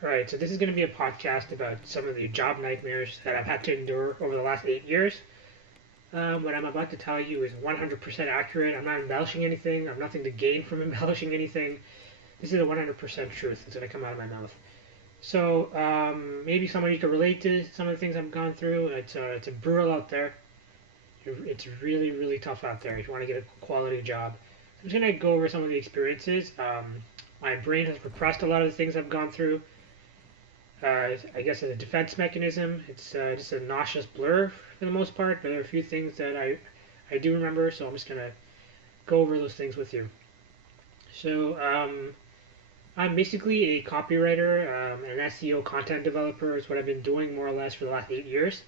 All right, so this is going to be a podcast about some of the job nightmares that I've had to endure over the last 8 years. What I'm about to tell you is 100% accurate. I'm not embellishing anything. I have nothing to gain from embellishing anything. This is a 100% truth that's going to come out of my mouth. So maybe some of you can relate to some of the things I've gone through. It's a brutal out there. It's really, really tough out there if you want to get a quality job. I'm just going to go over some of the experiences. My brain has repressed a lot of the things I've gone through. I guess as a defense mechanism, it's just a nauseous blur for the most part. But there are a few things that I do remember, so I'm just gonna go over those things with you. So I'm basically a copywriter, an SEO content developer is what I've been doing more or less for the last 8 years.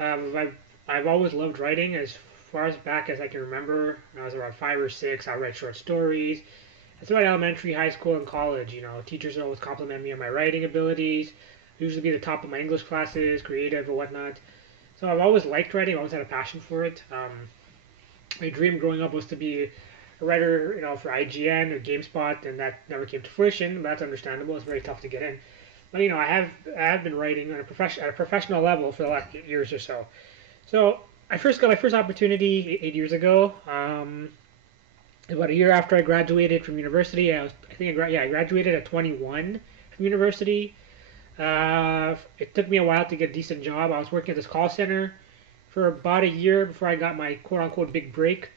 I've always loved writing as far as back as I can remember. When I was around 5 or 6, I would write short stories. Throughout elementary, high school, and college, teachers would always compliment me on my writing abilities. Usually be the top of my English classes, creative or whatnot. So I've always liked writing. I've always had a passion for it. My dream growing up was to be a writer, for IGN or GameSpot, and that never came to fruition. But that's understandable. It's very tough to get in. But I have been writing on at a professional level for the last 8 years or so. So I first got my first opportunity 8 years ago. About a year after I graduated from university. I graduated at 21 from university. It took me a while to get a decent job. I was working at this call center for about a year before I got my quote unquote big break.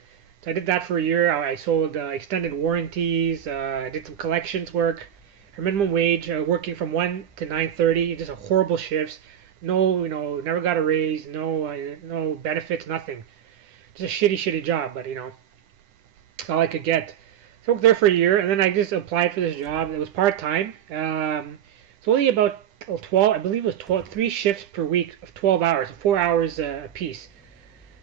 So I did that for a year. I sold extended warranties. I did some collections work for minimum wage, working from 1 to 9:30. Just a horrible shifts. No, never got a raise. No benefits. Nothing. Just a shitty job. But that's all I could get. So I worked there for a year, and then I just applied for this job. It was part time. It's only about 12, I believe it was 12, 3 shifts per week of 12 hours, 4 hours a piece.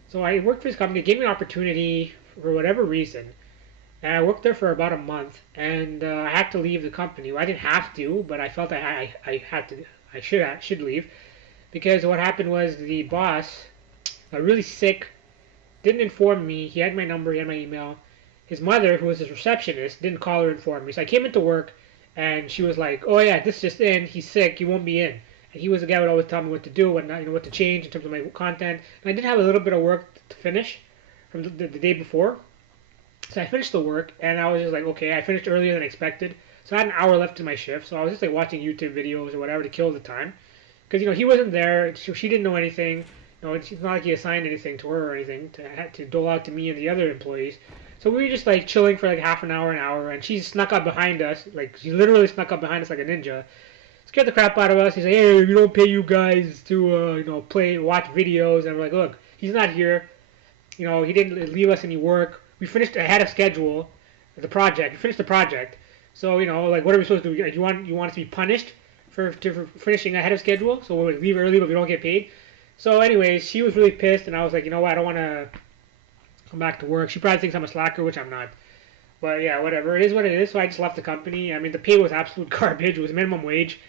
So I worked for this company. They gave me an opportunity for whatever reason, and I worked there for about a month. And I had to leave the company. Well, I didn't have to, but I felt I had to. I should leave because what happened was the boss got really sick. Didn't inform me. He had my number. He had my email. His mother, who was his receptionist, didn't call her and inform me. So I came into work, and she was like, "Oh yeah, this just in. He's sick. He won't be in." And he was the guy who would always tell me what to do, what to change in terms of my content. And I did have a little bit of work to finish from the day before. So I finished the work, and I was just like, okay, I finished earlier than expected. So I had an hour left in my shift. So I was just like watching YouTube videos or whatever to kill the time, because he wasn't there. She didn't know anything. It's not like he assigned anything to her or anything to dole out to me and the other employees. So we were just like chilling for like half an hour, and she snuck up behind us. Like she literally snuck up behind us like a ninja. Scared the crap out of us. He's like, "Hey, we don't pay you guys to watch videos." And we're like, "Look, he's not here. He didn't leave us any work. We finished ahead of schedule. The project. We finished the project. So like, what are we supposed to do? You want us to be punished for finishing ahead of schedule? So we leave early, but we don't get paid." So, anyways, she was really pissed, and I was like, you know what? I don't want to come back to work. She probably thinks I'm a slacker, which I'm not. But yeah, whatever. It is what it is. So I just left the company. I mean, the pay was absolute garbage. It was minimum wage.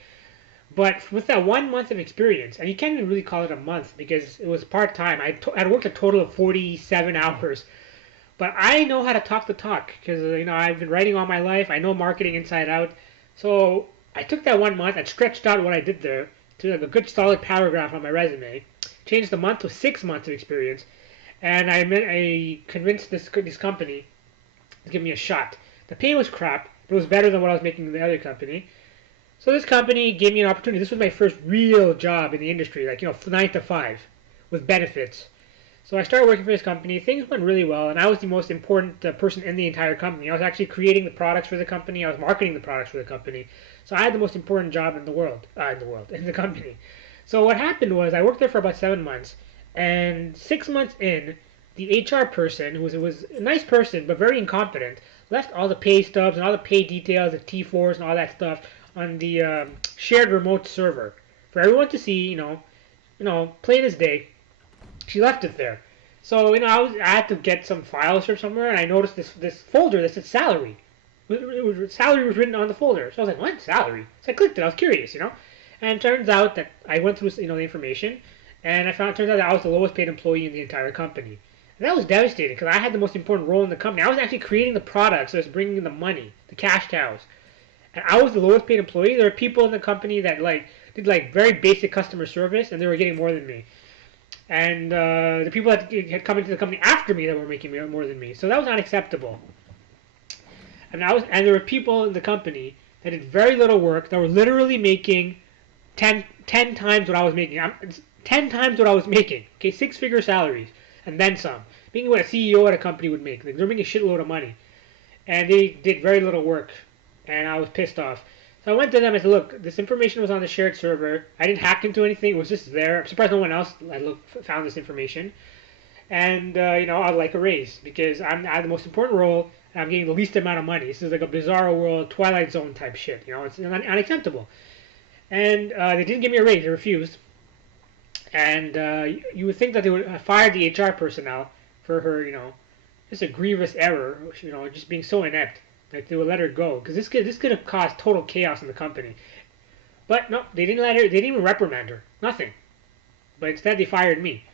But with that 1 month of experience, and you can't even really call it a month because it was part time. I'd worked a total of 47 hours. But I know how to talk the talk because I've been writing all my life. I know marketing inside out. So I took that 1 month and stretched out what I did there to like a good solid paragraph on my resume. Changed the month to 6 months of experience, and I convinced this company to give me a shot. The pay was crap, but it was better than what I was making in the other company. So this company gave me an opportunity. This was my first real job in the industry, like 9 to 5, with benefits. So I started working for this company. Things went really well, and I was the most important person in the entire company. I was actually creating the products for the company. I was marketing the products for the company. So I had the most important job in the world, in the company. So what happened was I worked there for about 7 months, and 6 months in, the HR person, who was a nice person but very incompetent, left all the pay stubs and all the pay details, the T4s and all that stuff on the shared remote server for everyone to see. Plain as day. She left it there. So I had to get some files from somewhere, and I noticed this folder that said salary. Salary was written on the folder. So I was like, what salary? So I clicked it. I was curious. And it turns out that I went through the information, and it turns out that I was the lowest paid employee in the entire company. And that was devastating because I had the most important role in the company. I was actually creating the products that was bringing in the money, the cash cows. And I was the lowest paid employee. There were people in the company that like did like very basic customer service, and they were getting more than me. And the people that had come into the company after me that were making more than me. So that was unacceptable. And there were people in the company that did very little work that were literally making 10 times what I was making. 10 times what I was making. Okay, six-figure salaries and then some. Being what a CEO at a company would make. Like, they're making a shitload of money, and they did very little work, and I was pissed off. So I went to them and said, look, this information was on the shared server. I didn't hack into anything. It was just there. I'm surprised no one else found this information. And, I'd like a raise because I have the most important role and I'm getting the least amount of money. This is like a Bizarro World, Twilight Zone type shit. It's unacceptable. And they didn't give me a raise. They refused. And you would think that they would have fired the HR personnel for her, just a grievous error, just being so inept. Like, they would let her go. Because this could have caused total chaos in the company. But no, they didn't let her, they didn't even reprimand her. Nothing. But instead they fired me.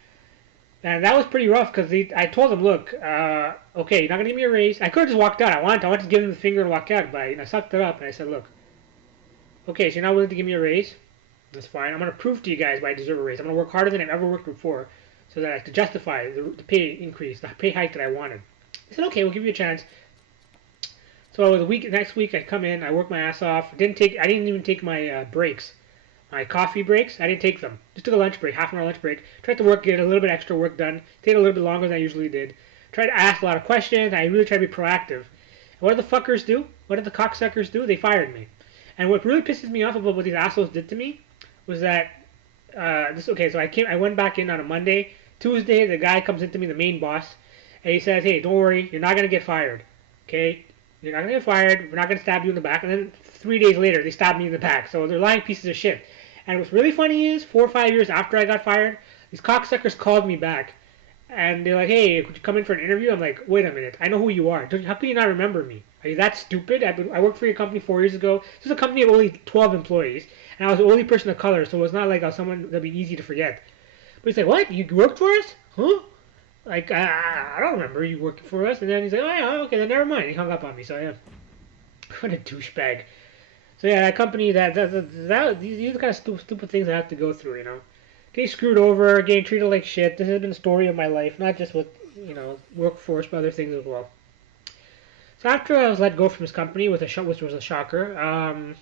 And that was pretty rough because I told them, look, okay, you're not going to give me a raise. I could have just walked out. I wanted to give them the finger and walk out. But I sucked it up and I said, look, okay, so you're not willing to give me a raise? That's fine. I'm going to prove to you guys why I deserve a raise. I'm going to work harder than I've ever worked before so that I can justify the pay increase, the pay hike that I wanted. I said, okay, we'll give you a chance. So next week I come in, I work my ass off. I didn't even take my breaks, my coffee breaks. I didn't take them. Just took a lunch break, half an hour lunch break. Tried to get a little bit extra work done. Stayed a little bit longer than I usually did. Tried to ask a lot of questions. I really tried to be proactive. And what did the fuckers do? What did the cocksuckers do? They fired me. And what really pisses me off about what these assholes did to me was that so I went back in on a Monday. Tuesday, the guy comes into me, the main boss, and he says, hey, don't worry, you're not going to get fired. Okay? You're not going to get fired. We're not going to stab you in the back. And then 3 days later, they stabbed me in the back. So they're lying pieces of shit. And what's really funny is, 4 or 5 years after I got fired, these cocksuckers called me back. And they're like, hey, could you come in for an interview? I'm like, wait a minute. I know who you are. How can you not remember me? Are you that stupid? I worked for your company 4 years ago. This is a company of only 12 employees. And I was the only person of color, so it's not like I was someone that'd be easy to forget. But he's like, what? You worked for us? Huh? Like, I don't remember you working for us. And then he's like, oh, yeah, okay, then never mind. He hung up on me, so yeah. What a douchebag. So yeah, that company, these are the kind of stupid things I have to go through, Getting screwed over, getting treated like shit. This has been the story of my life, not just with, workforce, but other things as well. So after I was let go from this company, which was a shocker,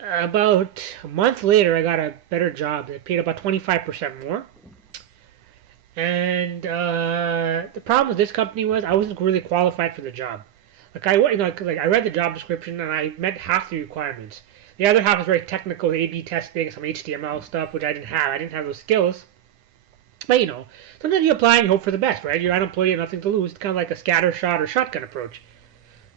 about a month later, I got a better job that paid about 25% more. And the problem with this company was I wasn't really qualified for the job. Like I read the job description and I met half the requirements. The other half was very technical, A/B testing, some HTML stuff, which I didn't have. I didn't have those skills. But sometimes you apply and you hope for the best, right? You're unemployed, you have nothing to lose. It's kind of like a scatter shot or shotgun approach.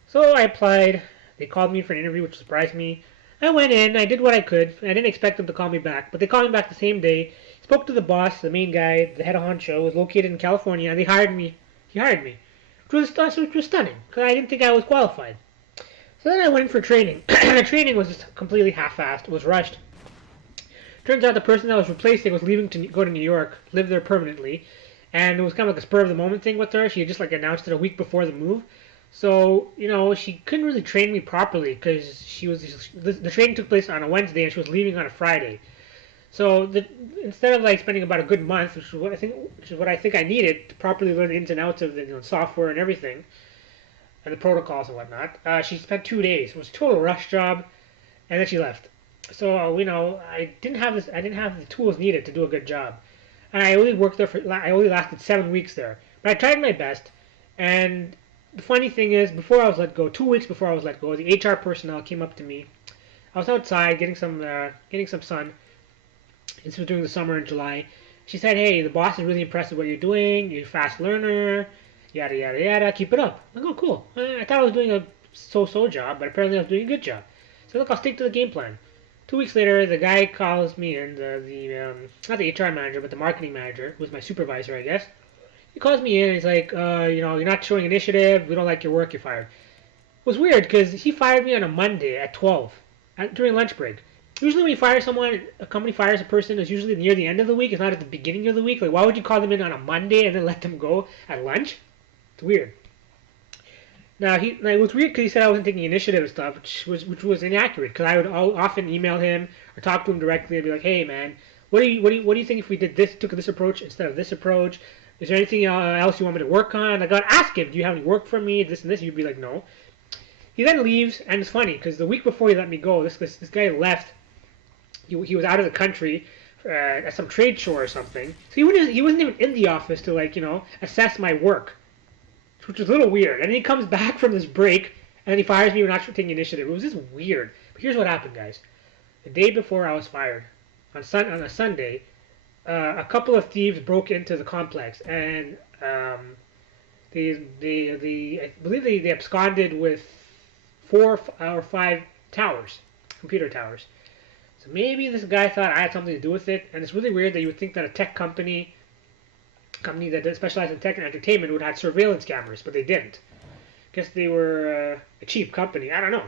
So I applied. They called me for an interview, which surprised me. I went in, I did what I could. I didn't expect them to call me back, but they called me back the same day. Spoke to the boss, the main guy, the head of honcho, was located in California, and they hired me. He hired me, which was stunning, because I didn't think I was qualified. So then I went in for training. The training was just completely half-assed. It was rushed. Turns out the person that was replacing was leaving to go to New York, live there permanently, and it was kind of like a spur-of-the-moment thing with her. She had just announced it a week before the move. So, she couldn't really train me properly because the training took place on a Wednesday and she was leaving on a Friday. So instead of spending about a good month, which is what I think I needed to properly learn the ins and outs of the software and everything, and the protocols and whatnot, she spent 2 days. It was a total rush job, and then she left. So I didn't have the tools needed to do a good job, and I only lasted 7 weeks there. But I tried my best, and the funny thing is, before I was let go, 2 weeks before I was let go, the HR personnel came up to me. I was outside getting some sun. This was during the summer in July. She said, hey, the boss is really impressed with what you're doing. You're a fast learner. Yada, yada, yada. Keep it up. I go, cool. I thought I was doing a so-so job, but apparently I was doing a good job. So look, I'll stick to the game plan. 2 weeks later, the guy calls me in, not the HR manager, but the marketing manager, who was my supervisor, I guess. He calls me in and he's like, you're not showing initiative. We don't like your work. You're fired. It was weird because he fired me on a Monday at 12 during lunch break. Usually when you fire someone, a company fires a person, it's usually near the end of the week. It's not at the beginning of the week. Like, why would you call them in on a Monday and then let them go at lunch? It's weird. Now it was weird because he said I wasn't taking initiative and stuff, which was inaccurate. Because I would often email him or talk to him directly and be like, "Hey, man, what do you think if we did this, took this approach instead of this approach? Is there anything else you want me to work on?" Like I'd ask him, "Do you have any work for me? This and this." He'd be like, "No." He then leaves, and it's funny because the week before he let me go, this guy left. He was out of the country at some trade show or something. So he wasn't even in the office to assess my work, which was a little weird. And then he comes back from this break, and then he fires me for not taking initiative. It was just weird. But here's what happened, guys. The day before I was fired, on a Sunday, a couple of thieves broke into the complex, and I believe they absconded with 4 or 5 towers, computer towers. So maybe this guy thought I had something to do with it, and it's really weird that you would think that a tech company that specialized in tech and entertainment would have surveillance cameras, but they didn't. Guess they were a cheap company. I don't know.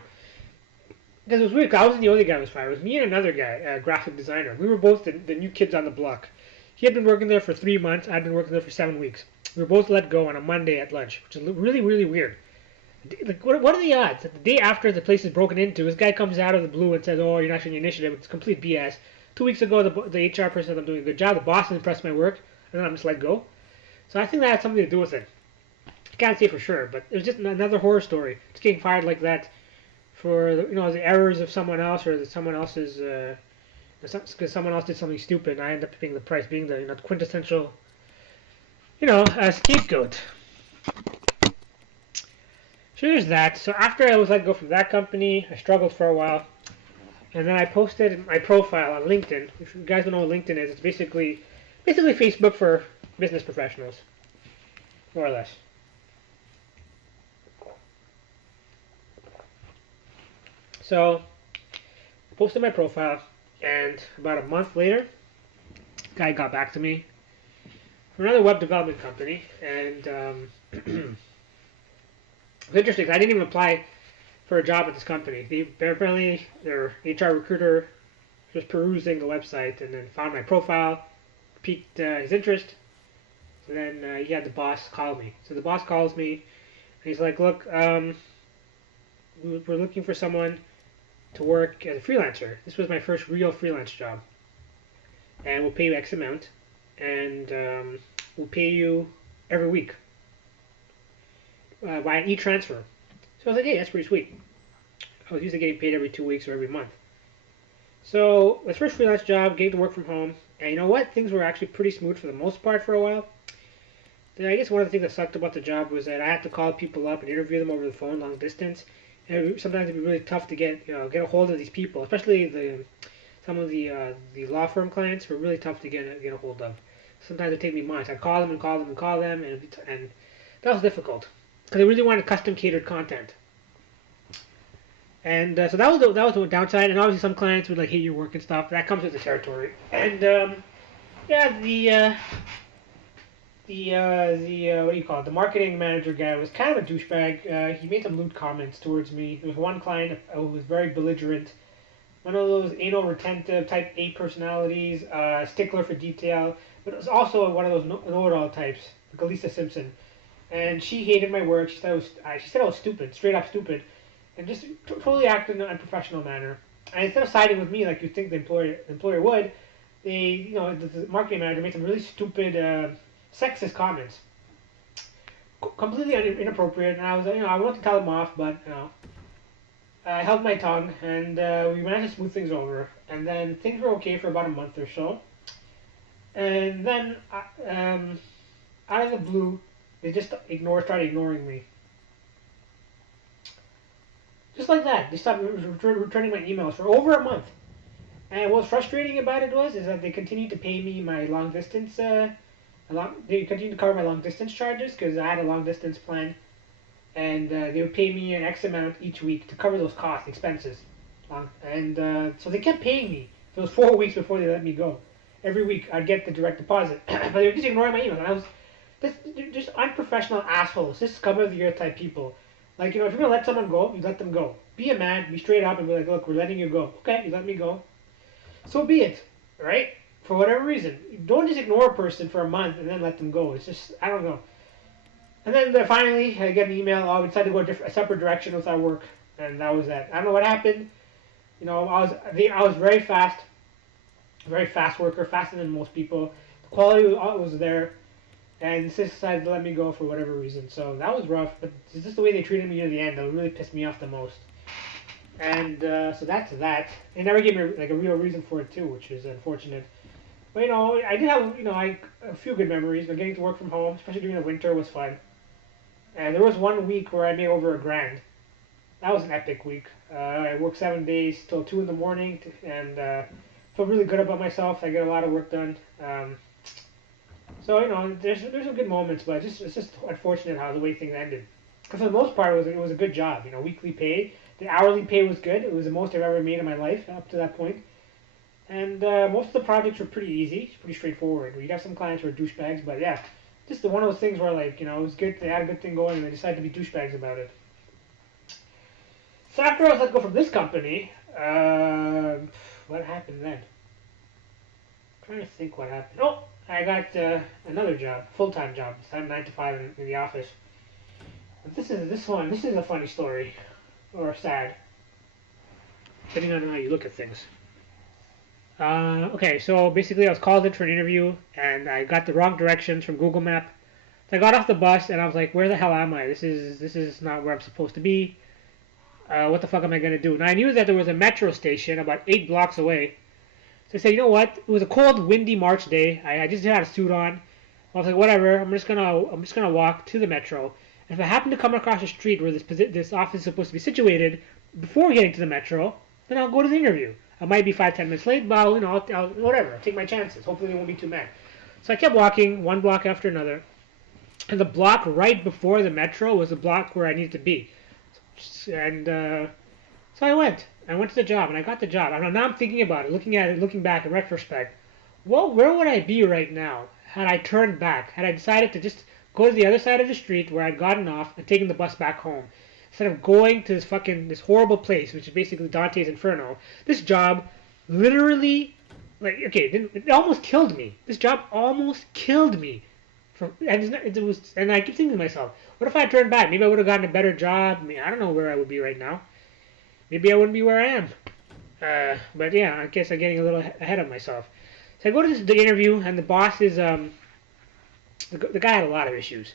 Because it was weird. 'Cause I wasn't the only guy who was fired. It was me and another guy, a graphic designer. We were both the new kids on the block. He had been working there for 3 months. I'd been working there for 7 weeks. We were both let go on a Monday at lunch, which is really, really weird. Like, what are the odds that the day after the place is broken into, this guy comes out of the blue and says, "Oh, you're not showing initiative. It's complete BS." 2 weeks ago, the HR person said I'm doing a good job. The boss impressed my work, and then I'm just let go. So I think that had something to do with it. I can't say for sure, but it was just another horror story. Just getting fired like that for the errors of someone else, or that someone else's because someone else did something stupid, and I end up paying the price, being the quintessential scapegoat. So there's that. So after I was let go from that company, I struggled for a while, and then I posted my profile on LinkedIn. If you guys don't know what LinkedIn is, it's basically Facebook for business professionals, more or less. So I posted my profile, and about a month later, a guy got back to me from another web development company, and it's interesting 'cause I didn't even apply for a job at this company. Apparently, their HR recruiter was perusing the website and then found my profile, piqued his interest. So then he had the boss call me. So the boss calls me, and he's like, "Look, we're looking for someone to work as a freelancer. This was my first real freelance job, and we'll pay you X amount, and we'll pay you every week by an e-transfer." So I was like, "Hey, that's pretty sweet." I was usually getting paid every 2 weeks or every month. So my first freelance job, getting to work from home, and you know what? Things were actually pretty smooth for the most part for a while. Then I guess one of the things that sucked about the job was that I had to call people up and interview them over the phone, long distance. And sometimes it'd be really tough to get a hold of these people, especially some of the law firm clients were really tough to get a hold of. Sometimes it'd take me months. I'd call them and call them and call them, and that was difficult because they really wanted custom catered content. And so that was the downside. And obviously some clients would hate your work and stuff. That comes with the territory. And yeah, the what do you call it? The marketing manager guy was kind of a douchebag. He made some lewd comments towards me. There was one client who was very belligerent, one of those anal retentive type A personalities, stickler for detail, but it was also one of those know-it-all types, like Lisa Simpson. And she hated my work. She said I was stupid, straight up stupid, and just totally acted in an unprofessional manner. And instead of siding with me like you'd think the employer would, the marketing manager made some really stupid, sexist comments, completely inappropriate. And I was, I wanted to tell him off, but I held my tongue, and we managed to smooth things over. And then things were okay for about a month or so. And then, out of the blue, they just started ignoring me. Just like that. They stopped returning my emails for over a month. And what's frustrating about it is that they continued to pay me my long distance, they continued to cover my long distance charges because I had a long distance plan. And they would pay me an X amount each week to cover those costs, expenses. So they kept paying me for those 4 weeks before they let me go. Every week I'd get the direct deposit. But they were just ignoring my emails. And they're just unprofessional assholes, just scum of the earth type people. Like, if you're going to let someone go, you let them go. Be a man, be straight up, and be like, "Look, we're letting you go." Okay, you let me go. So be it, right? For whatever reason. Don't just ignore a person for a month and then let them go. It's just, I don't know. And then finally, I get an email. Oh, we decided to go a separate direction with our work, and that was that. I don't know what happened. You know, I was very fast worker, faster than most people. The quality was there, and the system decided to let me go for whatever reason. So that was rough. But it's just the way they treated me near the end that really pissed me off the most. And so that's that. They never gave me like a real reason for it too, which is unfortunate. But you know, I did have a few good memories. But getting to work from home, especially during the winter, was fun. And there was one week where I made over $1,000. That was an epic week. I worked 7 days till 2 in the morning, and felt really good about myself. I get a lot of work done. So you know, there's some good moments, but it's just unfortunate how the way things ended. Because for the most part, it was a good job. You know, weekly pay. The hourly pay was good. It was the most I've ever made in my life up to that point. And most of the projects were pretty easy, pretty straightforward. We'd have some clients who were douchebags, but yeah, just one of those things where like, you know, it was good. They had a good thing going, and they decided to be douchebags about it. So after I was let go from this company, what happened then? I'm trying to think what happened. Oh, I got another job, full-time job. This time 9 to 5 in the office. But this is a funny story, or sad, depending on how you look at things. Okay, so basically I was called in for an interview, and I got the wrong directions from Google Map. So I got off the bus, and I was like, where the hell am I? This is not where I'm supposed to be. What the fuck am I going to do? Now, I knew that there was a metro station about 8 blocks away. So I said, you know what? It was a cold, windy March day. I just had a suit on. I was like, whatever. I'm just gonna walk to the metro. And if I happen to come across a street where this office is supposed to be situated before getting to the metro, then I'll go to the interview. I might be 5-10 minutes late, but I'll whatever. I'll take my chances. Hopefully they won't be too mad. So I kept walking, one block after another. And the block right before the metro was the block where I needed to be. And so I went to the job, and I got the job. And now I'm thinking about it, looking back in retrospect. Well, where would I be right now had I turned back? Had I decided to just go to the other side of the street where I'd gotten off and taken the bus back home, instead of going to this horrible place, which is basically Dante's Inferno. This job, literally, it almost killed me. This job almost killed me. And I keep thinking to myself, what if I turned back? Maybe I would have gotten a better job. I mean, I don't know where I would be right now. Maybe I wouldn't be where I am. But yeah, I guess I'm getting a little ahead of myself. So I go to the interview, and the boss is the guy had a lot of issues.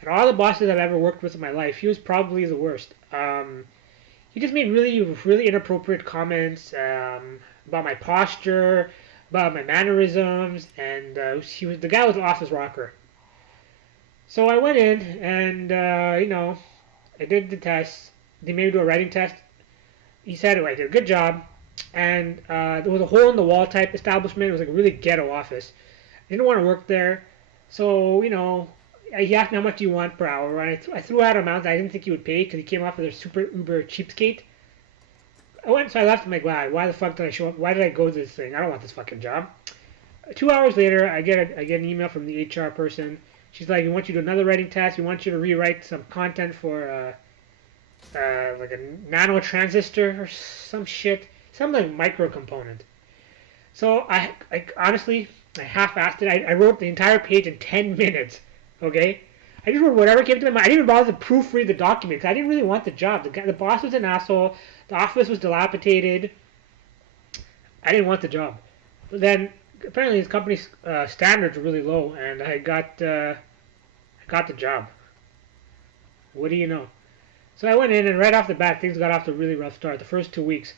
And all the bosses I've ever worked with in my life, he was probably the worst. He just made really inappropriate comments about my posture, about my mannerisms, and the guy was an office rocker. So I went in, and I did the test. They made me do a writing test. He said, I did a good job. And there was a hole-in-the-wall type establishment. It was like a really ghetto office. I didn't want to work there. So, he asked me how much do you want per hour. And I threw out an amount that I didn't think he would pay because he came off as a super uber cheapskate. So I left. I'm like, wow, why the fuck did I show up? Why did I go to this thing? I don't want this fucking job. 2 hours later, I get an email from the HR person. She's like, we want you to do another writing test. We want you to rewrite some content for like a nano transistor or some shit. Some like micro component. So I honestly, I half-assed it. I wrote the entire page in 10 minutes. Okay? I just wrote whatever came to my mind. I didn't even bother to proofread the document because I didn't really want the job. The boss was an asshole. The office was dilapidated. I didn't want the job. But then apparently his company's standards were really low, and I got the job. What do you know? So I went in, and right off the bat, things got off to a really rough start. The first 2 weeks,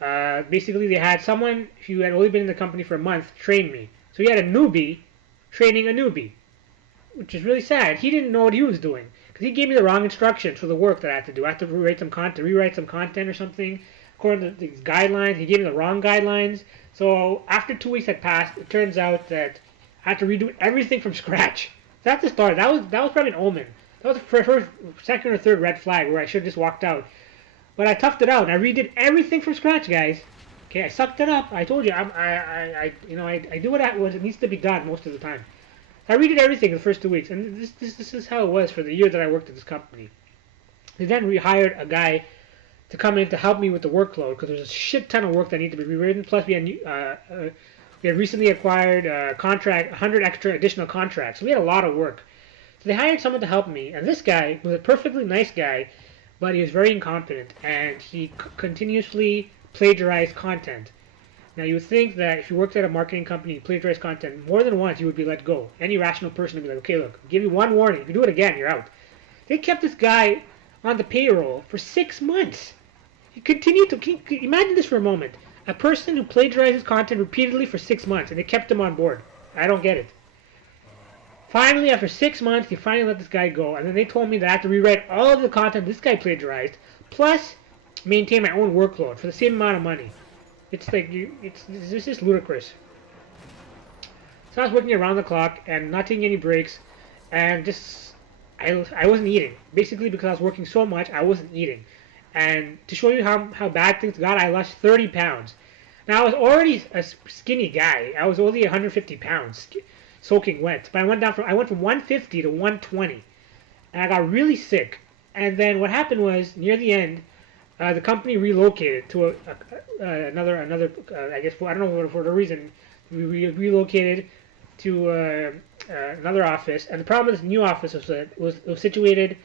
basically they had someone who had only been in the company for a month train me. So he had a newbie training a newbie, which is really sad. He didn't know what he was doing because he gave me the wrong instructions for the work that I had to do. I had to rewrite some content or something according to these guidelines. He gave me the wrong guidelines. So after 2 weeks had passed, it turns out that I had to redo everything from scratch. So that's the start. That was probably an omen. That was the first, second, or third red flag where I should have just walked out. But I toughed it out, and I redid everything from scratch, guys. Okay, I sucked it up. I told you, I do what needs to be done most of the time. I redid everything the first 2 weeks, and this is how it was for the year that I worked at this company. They then rehired a guy to come in to help me with the workload because there's a shit ton of work that needed to be rewritten. Plus, we had recently acquired 100 extra additional contracts, so we had a lot of work. So they hired someone to help me, and this guy was a perfectly nice guy, but he was very incompetent, and he continuously plagiarized content. Now, you would think that if you worked at a marketing company, you plagiarized content more than once, you would be let go. Any rational person would be like, okay, look, I'll give you one warning. If you do it again, you're out. They kept this guy on the payroll for 6 months. He continued to imagine this for a moment. A person who plagiarizes content repeatedly for 6 months, and they kept him on board. I don't get it. Finally, after 6 months, they finally let this guy go, and then they told me that I have to rewrite all of the content this guy plagiarized, plus maintain my own workload for the same amount of money. It's like it's just ludicrous. So I was working around the clock and not taking any breaks, and just I wasn't eating. Basically, because I was working so much, I wasn't eating. And to show you how bad things got, I lost 30 pounds. Now I was already a skinny guy. I was only 150 pounds, soaking wet. But I went from 150 to 120, and I got really sick. And then what happened was near the end, the company relocated to another I guess I don't know for the reason we relocated to another office. And the problem with this new office was that it was situated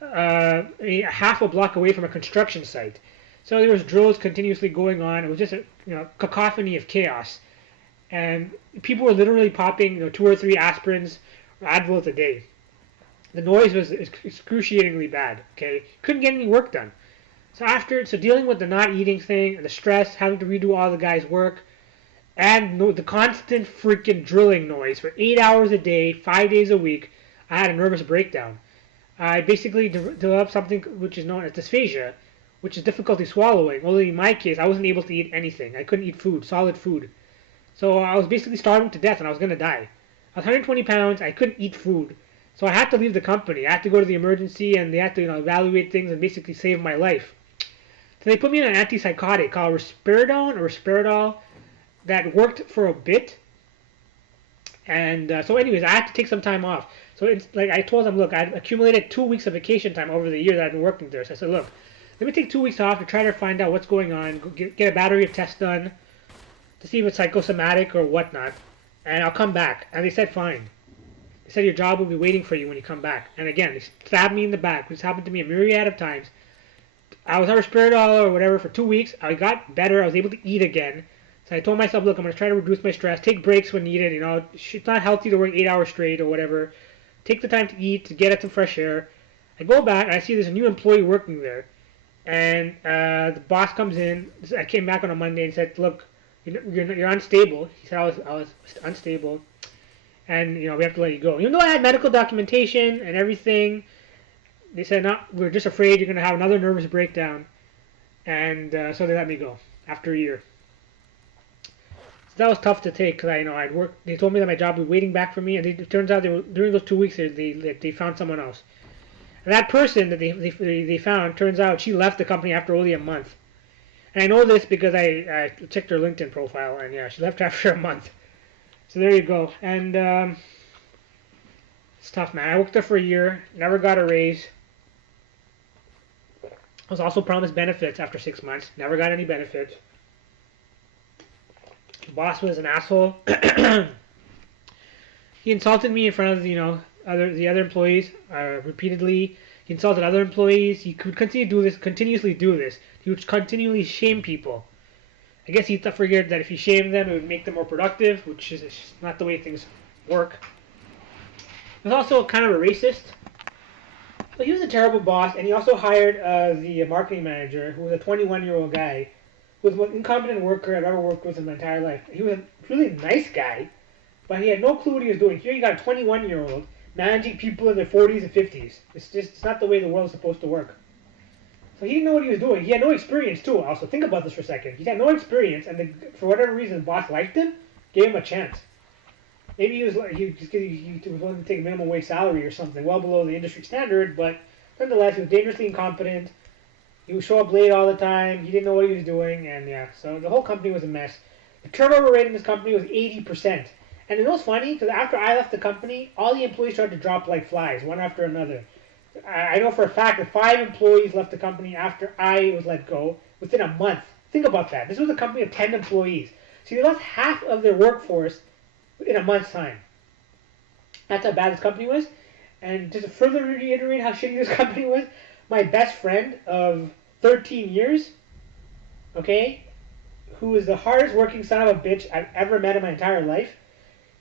half a block away from a construction site. So there was drills continuously going on. It was just a cacophony of chaos, and people were literally popping 2 or 3 aspirins or Advils a day. The noise was excruciatingly bad. Okay, couldn't get any work done. So dealing with the not eating thing, the stress, having to redo all the guys' work, and the constant freaking drilling noise for 8 hours a day, 5 days a week, I had a nervous breakdown. I basically developed something which is known as dysphagia, which is difficulty swallowing. Only in my case, I wasn't able to eat anything. I couldn't eat food, solid food. So I was basically starving to death, and I was going to die. I was 120 pounds. I couldn't eat food. So I had to leave the company. I had to go to the emergency, and they had to evaluate things and basically save my life. So they put me on an antipsychotic called Risperidol that worked for a bit. And so anyways, I had to take some time off. So it's like I told them, look, I'd accumulated 2 weeks of vacation time over the year that I've been working there. So I said, look, let me take 2 weeks off to try to find out what's going on, get a battery of tests done to see if it's psychosomatic or whatnot, and I'll come back. And they said, fine. They said your job will be waiting for you when you come back. And again, they stabbed me in the back, which happened to me a myriad of times. I was on Risperidol or whatever for 2 weeks. I got better. I was able to eat again. So I told myself, look, I'm going to try to reduce my stress, take breaks when needed. It's not healthy to work 8 hours straight or whatever. Take the time to eat, to get at some fresh air. I go back, and I see there's a new employee working there. And the boss comes in. I came back on a Monday and said, look, you're unstable. He said I was unstable. And, we have to let you go. Even though I had medical documentation and everything, they said, no, we're just afraid you're going to have another nervous breakdown. And so they let me go after a year. So that was tough to take because I'd worked. They told me that my job was waiting back for me, and it turns out during those 2 weeks they found someone else. And that person that they found, turns out she left the company after only a month. And I know this because I checked her LinkedIn profile, and yeah, she left after a month. So there you go. And it's tough, man. I worked there for a year, never got a raise. I was also promised benefits after 6 months, never got any benefits. The boss was an asshole. He insulted me in front of the other employees repeatedly. He insulted other employees. He could continuously do this. He would continually shame people. I guess he figured that if he shamed them, it would make them more productive, which is not the way things work. He was also kind of a racist. So he was a terrible boss, and he also hired the marketing manager, who was a 21-year-old guy, who was the most incompetent worker I've ever worked with in my entire life. He was a really nice guy, but he had no clue what he was doing. Here you got a 21-year-old managing people in their 40s and 50s. It's not the way the world is supposed to work. So he didn't know what he was doing. He had no experience, too. Also, think about this for a second. He had no experience, and for whatever reason, the boss liked him, gave him a chance. Maybe he was willing to take a minimum wage salary or something, well below the industry standard, but nonetheless, he was dangerously incompetent. He would show up late all the time. He didn't know what he was doing, and yeah, so the whole company was a mess. The turnover rate in this company was 80%. And it was funny, because after I left the company, all the employees started to drop like flies, one after another. I know for a fact that 5 employees left the company after I was let go within a month. Think about that. This was a company of 10 employees. So they lost half of their workforce in a month's time. That's how bad this company was. And just to further reiterate how shitty this company was, my best friend of 13 years, okay, who is the hardest working son of a bitch I've ever met in my entire life.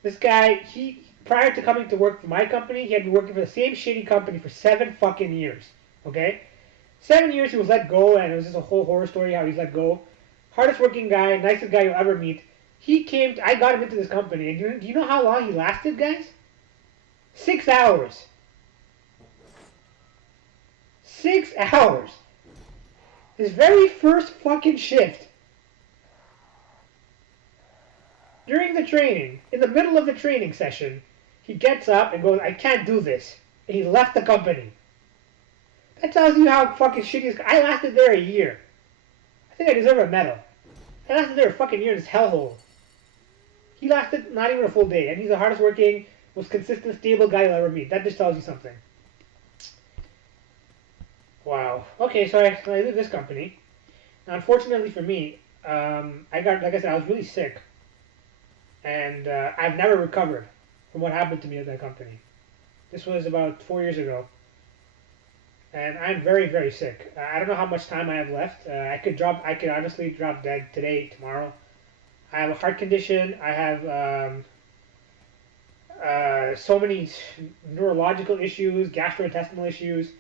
This guy, he prior to coming to work for my company, he had been working for the same shitty company for 7 fucking years. Okay, 7 years he was let go, and it was just a whole horror story how he's let go. Hardest working guy, nicest guy you'll ever meet. He came. I got him into this company, and do you know how long he lasted, guys? 6 hours. 6 hours. His very first fucking shift. During the training, in the middle of the training session, he gets up and goes, "I can't do this," and he left the company. That tells you how fucking shitty. I lasted there a year. I think I deserve a medal. I lasted there a fucking year in this hellhole. He lasted not even a full day, and he's the hardest working, most consistent, stable guy you'll ever meet. That just tells you something. Wow. Okay, so I leave this company. Now, unfortunately for me, I got, like I said, I was really sick, and I've never recovered from what happened to me at that company. This was about 4 years ago, and I'm very, very sick. I don't know how much time I have left. I could honestly drop dead today, tomorrow. I have a heart condition. I have so many neurological issues, gastrointestinal issues.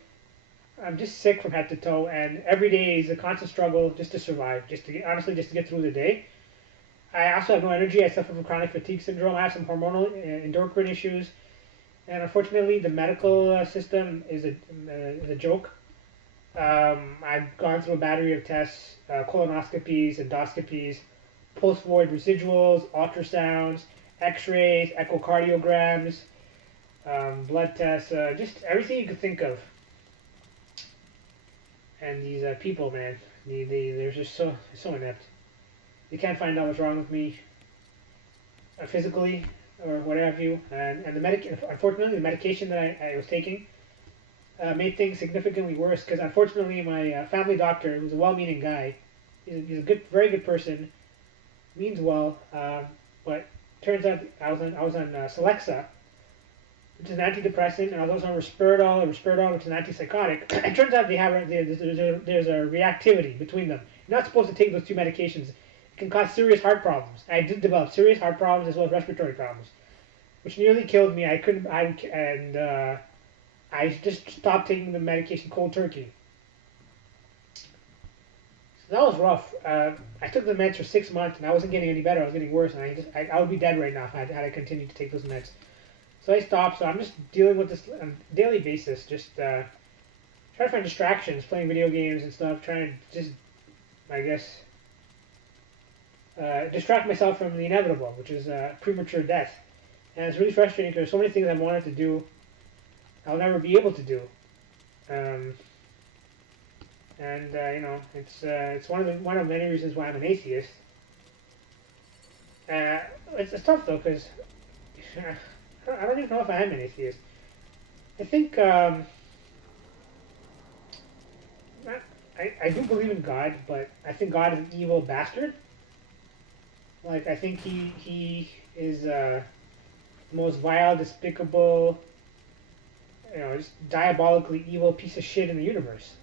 I'm just sick from head to toe, and every day is a constant struggle just to survive, honestly, just to get through the day. I also have no energy. I suffer from chronic fatigue syndrome. I have some hormonal endocrine issues, and unfortunately, the medical system is a joke. I've gone through a battery of tests, colonoscopies, endoscopies, post-void residuals, ultrasounds, X-rays, echocardiograms, blood tests, just everything you could think of. And these people, man, they're just so inept. They can't find out what's wrong with me physically or what have you. And unfortunately, the medication that I was taking made things significantly worse because unfortunately, my family doctor, who's a well-meaning guy, he's a good, very good person, means well, but turns out I was on Celexa, which is an antidepressant, and I was also on Risperidone, which is an antipsychotic. It turns out there's a reactivity between them. You're not supposed to take those two medications. It can cause serious heart problems. I did develop serious heart problems as well as respiratory problems, which nearly killed me. I just stopped taking the medication cold turkey. So that was rough. I took the meds for 6 months, and I wasn't getting any better. I was getting worse, and I would be dead right now if I had continued to take those meds. So I stopped. So I'm just dealing with this on a daily basis. Just trying to find distractions, playing video games and stuff. Trying to just, I guess, distract myself from the inevitable, which is premature death. And it's really frustrating because there's so many things I wanted to do, I'll never be able to do. It's one of many reasons why I'm an atheist. It's tough though because I don't even know if I am an atheist. I think I do believe in God, but I think God is an evil bastard. Like I think he is the most vile, despicable, just diabolically evil piece of shit in the universe.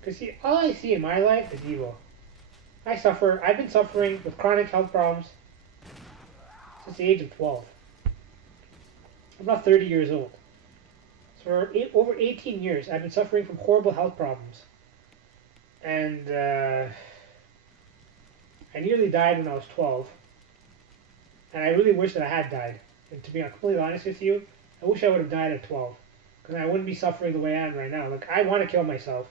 Because see, all I see in my life is evil. I've been suffering with chronic health problems since the age of 12. I'm not 30 years old. So for over 18 years, I've been suffering from horrible health problems. And I nearly died when I was 12. And I really wish that I had died. And to be completely honest with you, I wish I would have died at 12. Because I wouldn't be suffering the way I am right now. Like, I want to kill myself.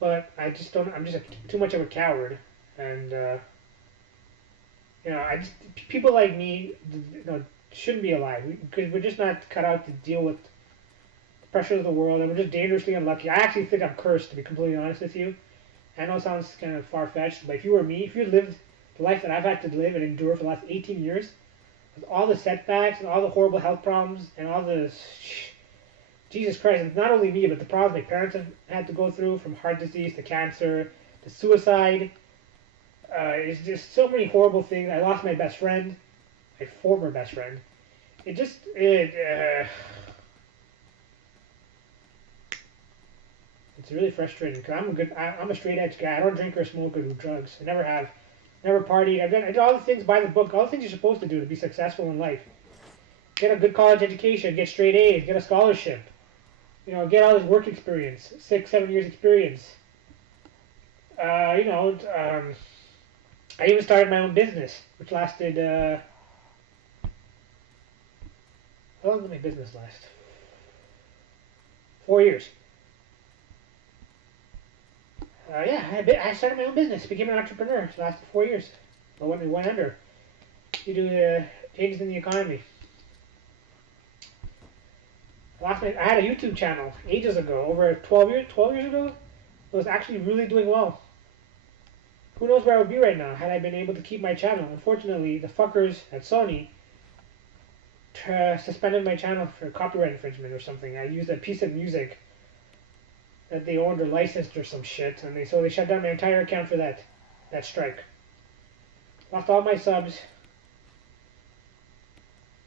But I just don't, I'm just too much of a coward. And, people like me, shouldn't be alive. Because we're just not cut out to deal with the pressure of the world. And we're just dangerously unlucky. I actually think I'm cursed, to be completely honest with you. I know it sounds kind of far-fetched, but if you were me, if you had lived the life that I've had to live and endure for the last 18 years, with all the setbacks and all the horrible health problems and all the... Jesus Christ, it's not only me, but the problems my parents have had to go through, from heart disease to cancer to suicide. It's just so many horrible things. I lost my best friend, my former best friend. It's really frustrating because I'm a straight edge guy. I don't drink or smoke or do drugs. I never have. Never partied. I did all the things by the book, all the things you're supposed to do to be successful in life. Get a good college education, get straight A's, get a scholarship. You know, get all this work experience, 6, 7 years experience. You know, I even started my own business, which lasted, how long did my business last? 4 years. Yeah, I started my own business, became an entrepreneur. It lasted 4 years. But when it went under, due to changes in the economy. I had a YouTube channel ages ago, over 12 years ago. It was actually really doing well. Who knows where I would be right now had I been able to keep my channel. Unfortunately, the fuckers at Sony suspended my channel for copyright infringement or something. I used a piece of music that they owned or licensed or some shit, and so they shut down my entire account for that strike. Lost all my subs,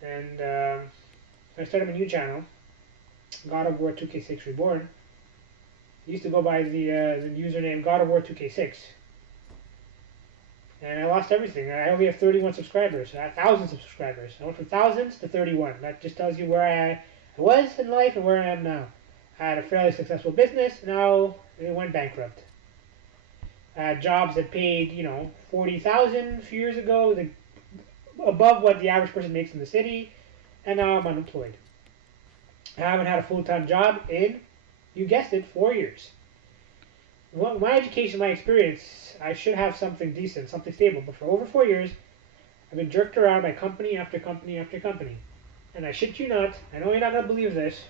and I started a new channel, God of War 2K6 Reborn. I used to go by the username God of War 2K6. And I lost everything. I only have 31 subscribers. I had thousands of subscribers. I went from thousands to 31. That just tells you where I was in life and where I am now. I had a fairly successful business. Now it went bankrupt. I had jobs that paid, you know, $40,000 a few years ago, above what the average person makes in the city, and now I'm unemployed. I haven't had a full-time job in, you guessed it, 4 years. Well, my education, my experience, I should have something decent, something stable. But for over 4 years, I've been jerked around by company after company after company. And I shit you not, I know you're not going to believe this,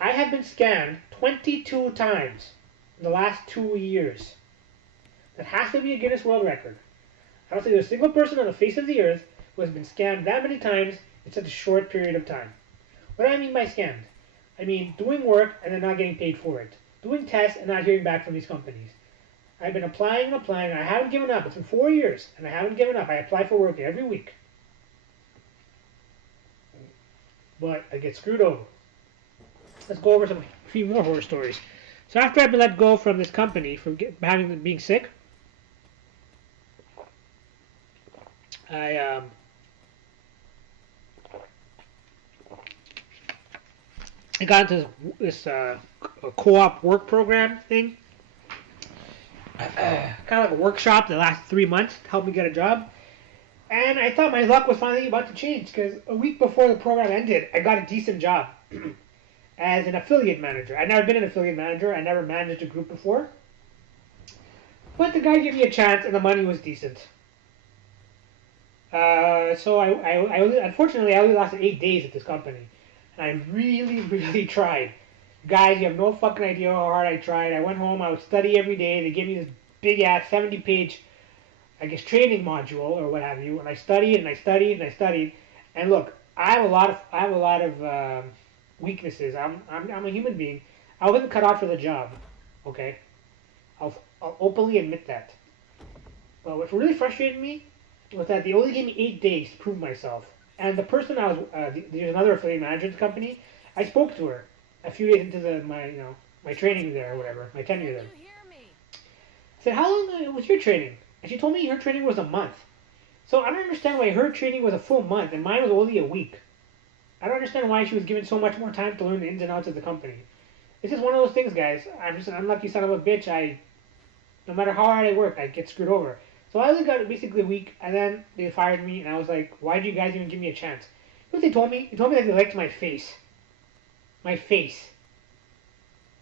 I have been scammed 22 times in the last 2 years. That has to be a Guinness World Record. I don't think there's a single person on the face of the earth who has been scammed that many times in such a short period of time. What do I mean by scammed? I mean doing work and then not getting paid for it. Doing tests and not hearing back from these companies. I've been applying and applying. I haven't given up. It's been 4 years, and I haven't given up. I apply for work every week. But I get screwed over. Let's go over a few more horror stories. So after I've been let go from this company for being sick, I got into this co-op work program thing. Kind of like a workshop that lasted 3 months to help me get a job. And I thought my luck was finally about to change because a week before the program ended, I got a decent job as an affiliate manager. I'd never been an affiliate manager. I never managed a group before. But the guy gave me a chance and the money was decent. So unfortunately, I only lasted 8 days at this company. And I really, really tried. Guys, you have no fucking idea how hard I tried. I went home, I would study every day. They gave me this big-ass 70-page, I guess, training module or what have you. And I studied and I studied and I studied. And look, I have a lot of weaknesses. I'm a human being. I wasn't cut out for the job. Okay, I'll openly admit that. But what really frustrated me was that they only gave me 8 days to prove myself. And the person I was, there's another affiliate management company. I spoke to her a few days into my training there or whatever, my tenure there. I said, how long was your training? And she told me her training was a month. So I don't understand why her training was a full month and mine was only a week. I don't understand why she was given so much more time to learn the ins and outs of the company. This is one of those things, guys. I'm just an unlucky son of a bitch. No matter how hard I work, I get screwed over. So I only got basically a week, and then they fired me, and I was like, why did you guys even give me a chance? You know what they told me? They told me that they liked my face. My face.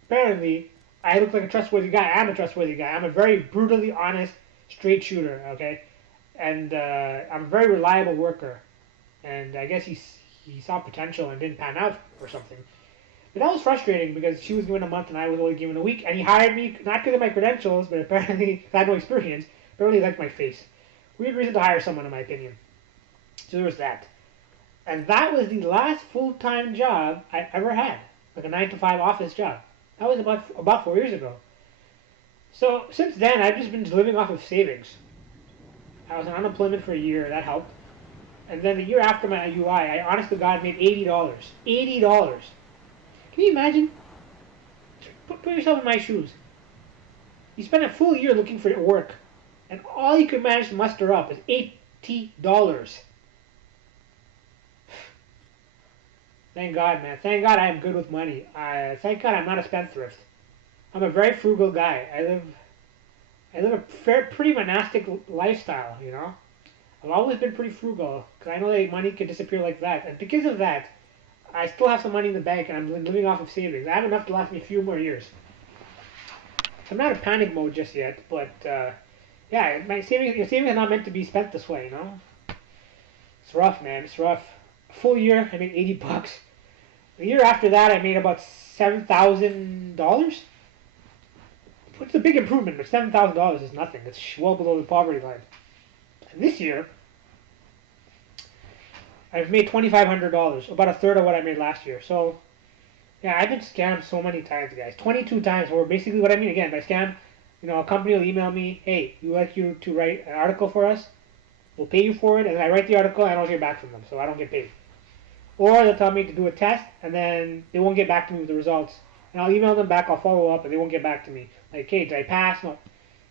Apparently, I look like a trustworthy guy. I'm a trustworthy guy. I'm a very brutally honest, straight shooter, okay? And I'm a very reliable worker. And I guess he saw potential and didn't pan out or something. But that was frustrating because she was given a month and I was only given a week. And he hired me, not because of my credentials, but apparently I had no experience. Apparently he liked my face. Weird reason to hire someone, in my opinion. So there was that. And that was the last full-time job I ever had. Like a 9-to-5 office job. That was about 4 years ago. So since then, I've just been living off of savings. I was on unemployment for a year. That helped. And then the year after my UI, I honest to God made $80. $80. Can you imagine? Put yourself in my shoes. You spent a full year looking for work, and all you could manage to muster up is $80. Thank God, man. Thank God I am good with money. Thank God I'm not a spendthrift. I'm a very frugal guy. I live a pretty monastic lifestyle, you know. I've always been pretty frugal because I know that money can disappear like that, and because of that, I still have some money in the bank, and I'm living off of savings. I have enough to last me a few more years. So I'm not in panic mode just yet, but yeah, your savings are not meant to be spent this way, you know. It's rough, man. It's rough. A full year, I made $80. The year after that, I made about $7,000. It's a big improvement, but $7,000 is nothing. It's well below the poverty line. And this year, I've made $2,500, about a third of what I made last year. So, yeah, I've been scammed so many times, guys. 22 times, or basically what I mean, again, by scam, you know, a company will email me, hey, we would like you to write an article for us. We'll pay you for it, and I write the article, and I don't hear back from them, so I don't get paid. Or they'll tell me to do a test, and then they won't get back to me with the results. And I'll email them back, I'll follow up, and they won't get back to me. Like, hey, did I pass? No.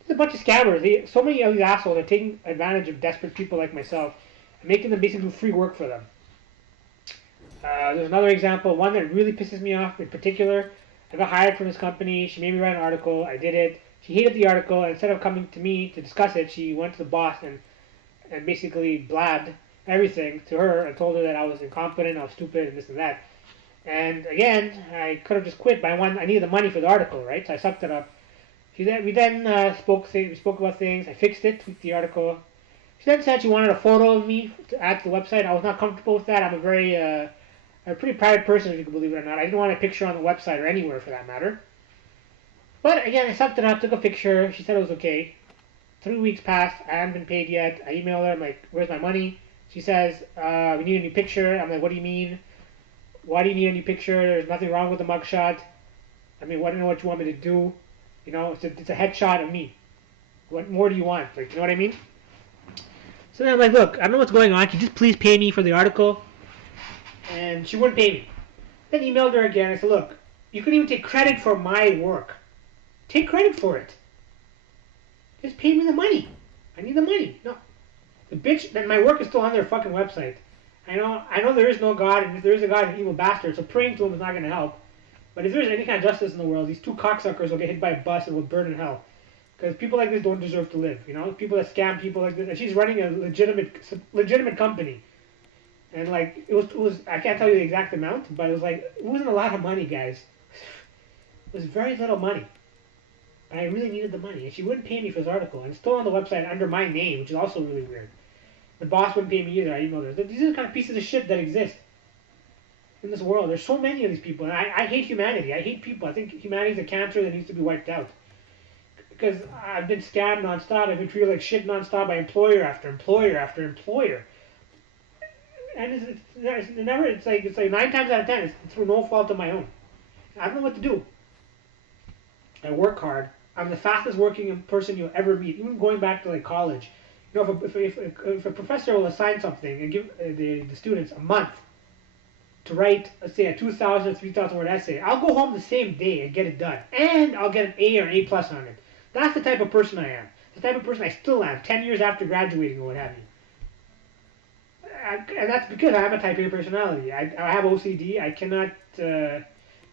There's a bunch of scammers. So many of these assholes are taking advantage of desperate people like myself and making them basically do free work for them. There's another example, one that really pisses me off in particular. I got hired from this company. She made me write an article. I did it. She hated the article. And instead of coming to me to discuss it, she went to the boss and basically blabbed everything to her and told her that I was incompetent, I was stupid, and this and that. And again, I could have just quit, but I needed the money for the article, right? So I sucked it up. We then spoke about things. I fixed it, tweaked the article. She then said she wanted a photo of me to add to the website. I was not comfortable with that. I'm a pretty private person, if you can believe it or not. I didn't want a picture on the website or anywhere for that matter. But again, I sucked it up, took a picture. She said it was okay. 3 weeks passed. I haven't been paid yet. I emailed her. I'm like, where's my money? She says, we need a new picture. I'm like, what do you mean? Why do you need a new picture? There's nothing wrong with the mugshot. I mean, I don't know what you want me to do. You know, it's a headshot of me. What more do you want? Like, you know what I mean? So then I'm like, look, I don't know what's going on. Can you just please pay me for the article? And she wouldn't pay me. Then emailed her again. I said, look, you can even take credit for my work. Take credit for it. Just pay me the money. I need the money. No. The bitch, then my work is still on their fucking website. I know there is no God, and if there is a God, he's an evil bastard, so praying to him is not going to help. But if there's any kind of justice in the world, these two cocksuckers will get hit by a bus and will burn in hell. Because people like this don't deserve to live, you know? People that scam people like this. And she's running a legitimate company. And like, it was I can't tell you the exact amount, but it was like, it wasn't a lot of money, guys. It was very little money. But I really needed the money. And she wouldn't pay me for this article. And it's still on the website under my name, which is also really weird. The boss wouldn't pay me either. I emailed her. These are the kind of pieces of shit that exist in this world. There's so many of these people. And I hate humanity. I hate people. I think humanity is a cancer that needs to be wiped out. Because I've been scammed nonstop. I've been treated like shit nonstop by employer after employer after employer. And it's like 9 times out of 10, it's through no fault of my own. I don't know what to do. I work hard. I'm the fastest working person you'll ever meet, even going back to like college. You know, if a professor will assign something and give the students a month to write, let's say, a 2,000 or 3,000 word essay, I'll go home the same day and get it done. And I'll get an A or an A plus on it. That's the type of person I am. The type of person I still am, 10 years after graduating or what have you. And that's because I have a type A personality. I have OCD. I cannot...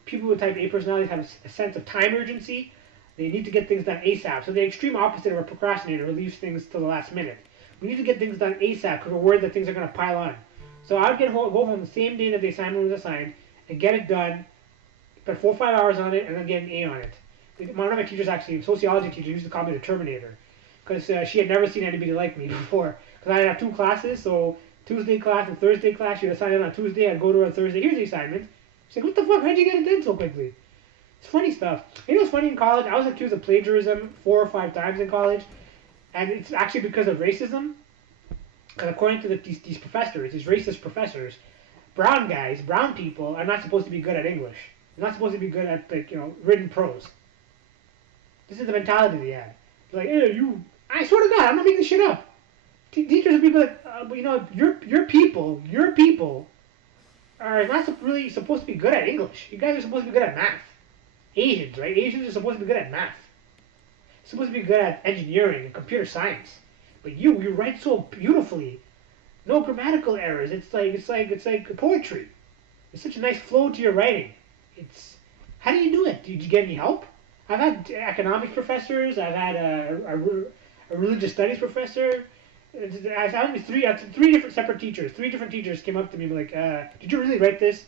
people with type A personalities have a sense of time urgency. They need to get things done ASAP. So the extreme opposite of a procrastinator who leaves things till the last minute. We need to get things done ASAP because we're worried that things are going to pile on. So I would go home the same day that the assignment was assigned and get it done, spend 4 or 5 hours on it, and then get an A on it. One of my teachers, actually, sociology teacher, used to call me the Terminator because she had never seen anybody like me before. Because I had 2 classes, so Tuesday class and Thursday class. She'd assign it on Tuesday. I'd go to her on Thursday. Here's the assignment. She's like, what the fuck? How'd you get it done so quickly? It's funny stuff. You know what's funny in college? I was accused of plagiarism 4 or 5 times in college. And it's actually because of racism. Because according to these professors, these racist professors, brown people are not supposed to be good at English. They're not supposed to be good at, like, you know, written prose. This is the mentality they had. They're like, hey, I swear to God, I'm not making this shit up. Teachers would be like, you know, your people are not really supposed to be good at English. You guys are supposed to be good at math. Asians, right? Asians are supposed to be good at math. Supposed to be good at engineering and computer science. But you write so beautifully. No grammatical errors. It's like poetry. It's such a nice flow to your writing. It's How do you do it? Did you get any help? I've had economics professors. I've had a religious studies professor. I've had three different separate teachers. Three different teachers came up to me and were like, "Did you really write this?"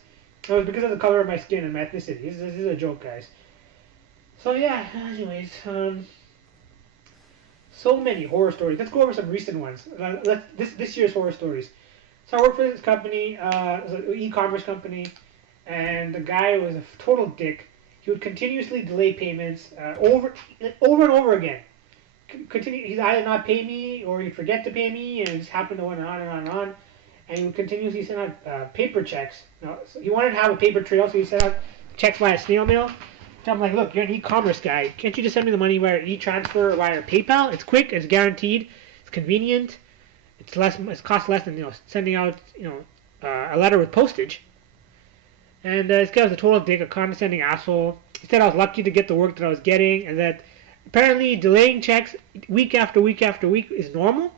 It was because of the color of my skin and my ethnicity. This is a joke, guys. So yeah. Anyways, so many horror stories. Let's go over some recent ones. This year's horror stories. So I worked for this company, it was an e-commerce company, and the guy was a total dick. He would continuously delay payments over and over again. He'd either not pay me or he'd forget to pay me, and it just happened to go on and on and on and on. And he would continuously send out paper checks. So he wanted to have a paper trail, so he sent out checks via snail mail. So I'm like, look, you're an e-commerce guy. Can't you just send me the money via e-transfer or via PayPal? It's quick, it's guaranteed, it's convenient, it costs less than sending out a letter with postage. And this guy was a total dick, a condescending asshole. He said I was lucky to get the work that I was getting, and that apparently delaying checks week after week after week is normal.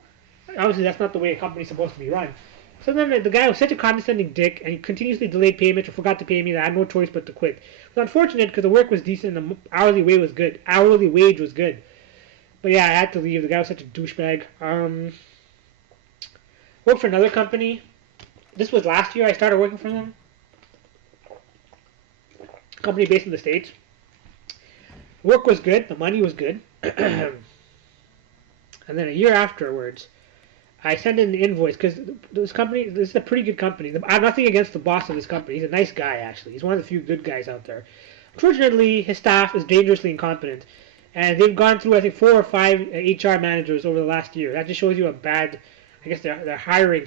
Obviously, that's not the way a company's supposed to be run. So then the guy was such a condescending dick, and he continuously delayed payments or forgot to pay me that I had no choice but to quit. It was unfortunate because the work was decent and the hourly wage was good. But yeah, I had to leave. The guy was such a douchebag. Worked for another company. This was last year I started working for them. Company based in the States. Work was good. The money was good. And then a year afterwards, I sent in the invoice because this is a pretty good company. I have nothing against the boss of this company. He's a nice guy, actually. He's one of the few good guys out there. Unfortunately, his staff is dangerously incompetent. And they've gone through, I think, 4 or 5 HR managers over the last year. That just shows you how bad, I guess, their hiring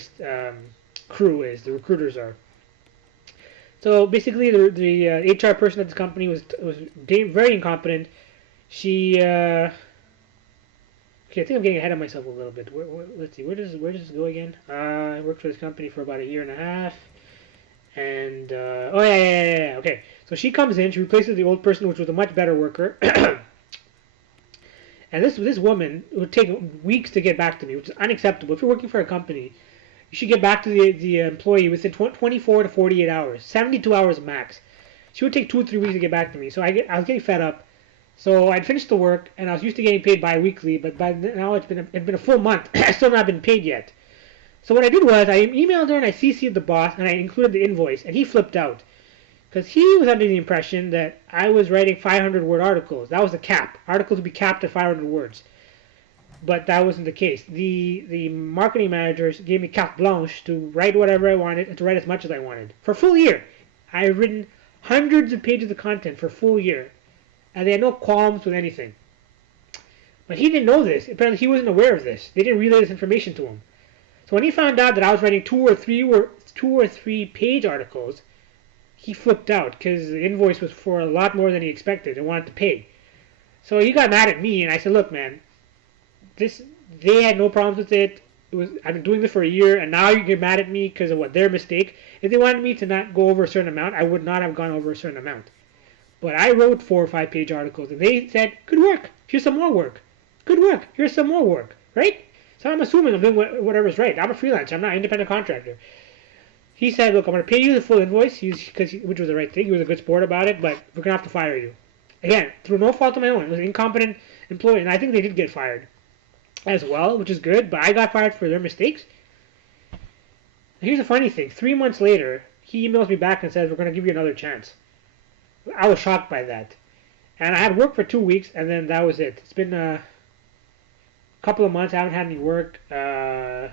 crew is. The recruiters are. So basically, the HR person at this company was very incompetent. She okay, I think I'm getting ahead of myself a little bit. Let's see, where does this go again? I worked for this company for about a year and a half, and oh yeah. Okay, so she comes in, she replaces the old person, which was a much better worker, and this woman would take weeks to get back to me, which is unacceptable. If you're working for a company, you should get back to the employee within 24 to 48 hours, 72 hours max. She would take 2 or 3 weeks to get back to me, so I was getting fed up. So I'd finished the work, and I was used to getting paid bi-weekly, but by now it's been a full month. I still not been paid yet. So what I did was I emailed her and I CC'd the boss, and I included the invoice, and he flipped out. Because he was under the impression that I was writing 500-word articles. That was the cap. Articles would be capped at 500 words. But that wasn't the case. The marketing managers gave me carte blanche to write whatever I wanted and to write as much as I wanted. For a full year. I have written hundreds of pages of content for a full year. And they had no qualms with anything. But he didn't know this. Apparently he wasn't aware of this. They didn't relay this information to him. So when he found out that I was writing 2 or 3 page articles, he flipped out because the invoice was for a lot more than he expected and wanted to pay. So he got mad at me, and I said, look, man, they had no problems with it. I've been doing this for a year, and now you get mad at me because of their mistake. If they wanted me to not go over a certain amount, I would not have gone over a certain amount. But I wrote 4 or 5 page articles, and they said, good work, here's some more work. Good work, here's some more work, right? So I'm assuming I'm doing whatever's right. I'm a freelancer, I'm not an independent contractor. He said, look, I'm going to pay you the full invoice, which was the right thing. He was a good sport about it, but we're going to have to fire you. Again, through no fault of my own. It was an incompetent employee, and I think they did get fired as well, which is good, but I got fired for their mistakes. And here's the funny thing. 3 months later, he emails me back and says, we're going to give you another chance. I was shocked by that. And I had work for 2 weeks, and then that was it. It's been a couple of months. I haven't had any work. They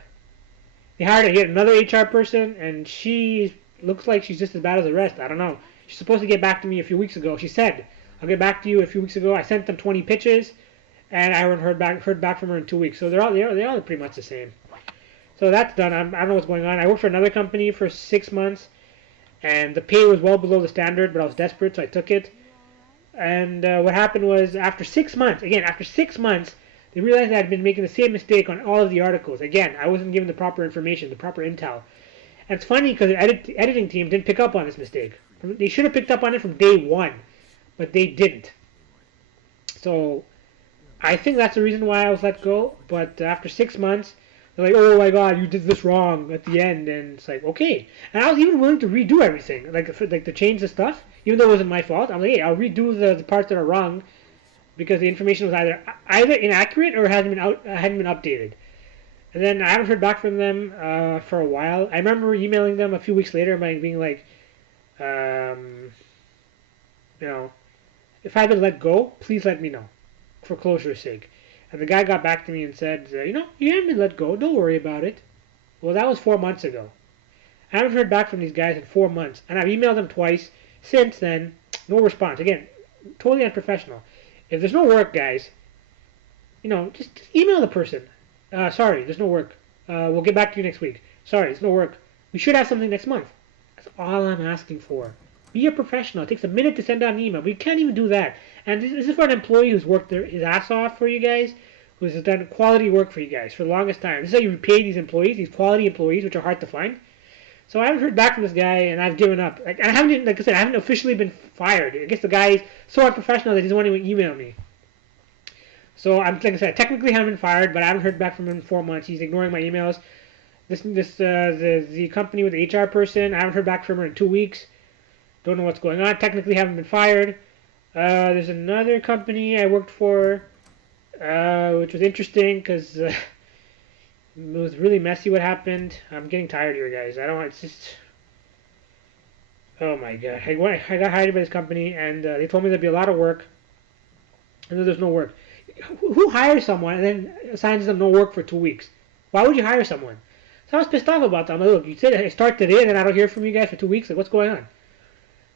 hired yet another HR person, and she looks like she's just as bad as the rest. I don't know. She's supposed to get back to me a few weeks ago. She said, I'll get back to you a few weeks ago. I sent them 20 pitches, and I haven't heard back from her in 2 weeks. So they're all pretty much the same. So that's done. I don't know what's going on. I worked for another company for 6 months. And the pay was well below the standard, but I was desperate, so I took it. And what happened was, after 6 months, they realized that I'd been making the same mistake on all of the articles. Again, I wasn't given the proper information, the proper intel. And it's funny because the editing team didn't pick up on this mistake. They should have picked up on it from day one. but they didn't. So I think that's the reason why I was let go. But after 6 months, they're like, "Oh my God, you did this wrong at the end," and it's like, okay. And I was even willing to redo everything, like to change the stuff, even though it wasn't my fault. I'm like, "Hey, I'll redo the parts that are wrong because the information was either inaccurate or hadn't been updated." And then I haven't heard back from them for a while. I remember emailing them a few weeks later, being like, um, you know, if I've been let go, please let me know, for closure's sake. And the guy got back to me and said, you haven't been let go. Don't worry about it. Well, that was 4 months ago. I haven't heard back from these guys in 4 months, and I've emailed them twice since then. No response. Again, totally unprofessional. If there's no work, guys, just email the person. Sorry, there's no work. We'll get back to you next week. Sorry, there's no work. We should have something next month. That's all I'm asking for. Be a professional. It takes a minute to send out an email. We can't even do that. And this is for an employee who's worked his ass off for you guys, who's done quality work for you guys for the longest time. This is how you pay these employees, these quality employees, which are hard to find. So I haven't heard back from this guy, and I've given up. Like I haven't officially been fired. I guess the guy is so unprofessional that he doesn't want to even email me. So like I said, I technically haven't been fired, but I haven't heard back from him in 4 months. He's ignoring my emails. The company with the HR person, I haven't heard back from her in 2 weeks. Don't know what's going on. Technically haven't been fired. There's another company I worked for, which was interesting because it was really messy what happened. I'm getting tired here, guys. It's just... Oh my God. I got hired by this company, and they told me there'd be a lot of work, and then there's no work. Who hires someone and then assigns them no work for 2 weeks? Why would you hire someone? So I was pissed off about that. I'm like, look, you said I start today and then I don't hear from you guys for 2 weeks. Like, what's going on?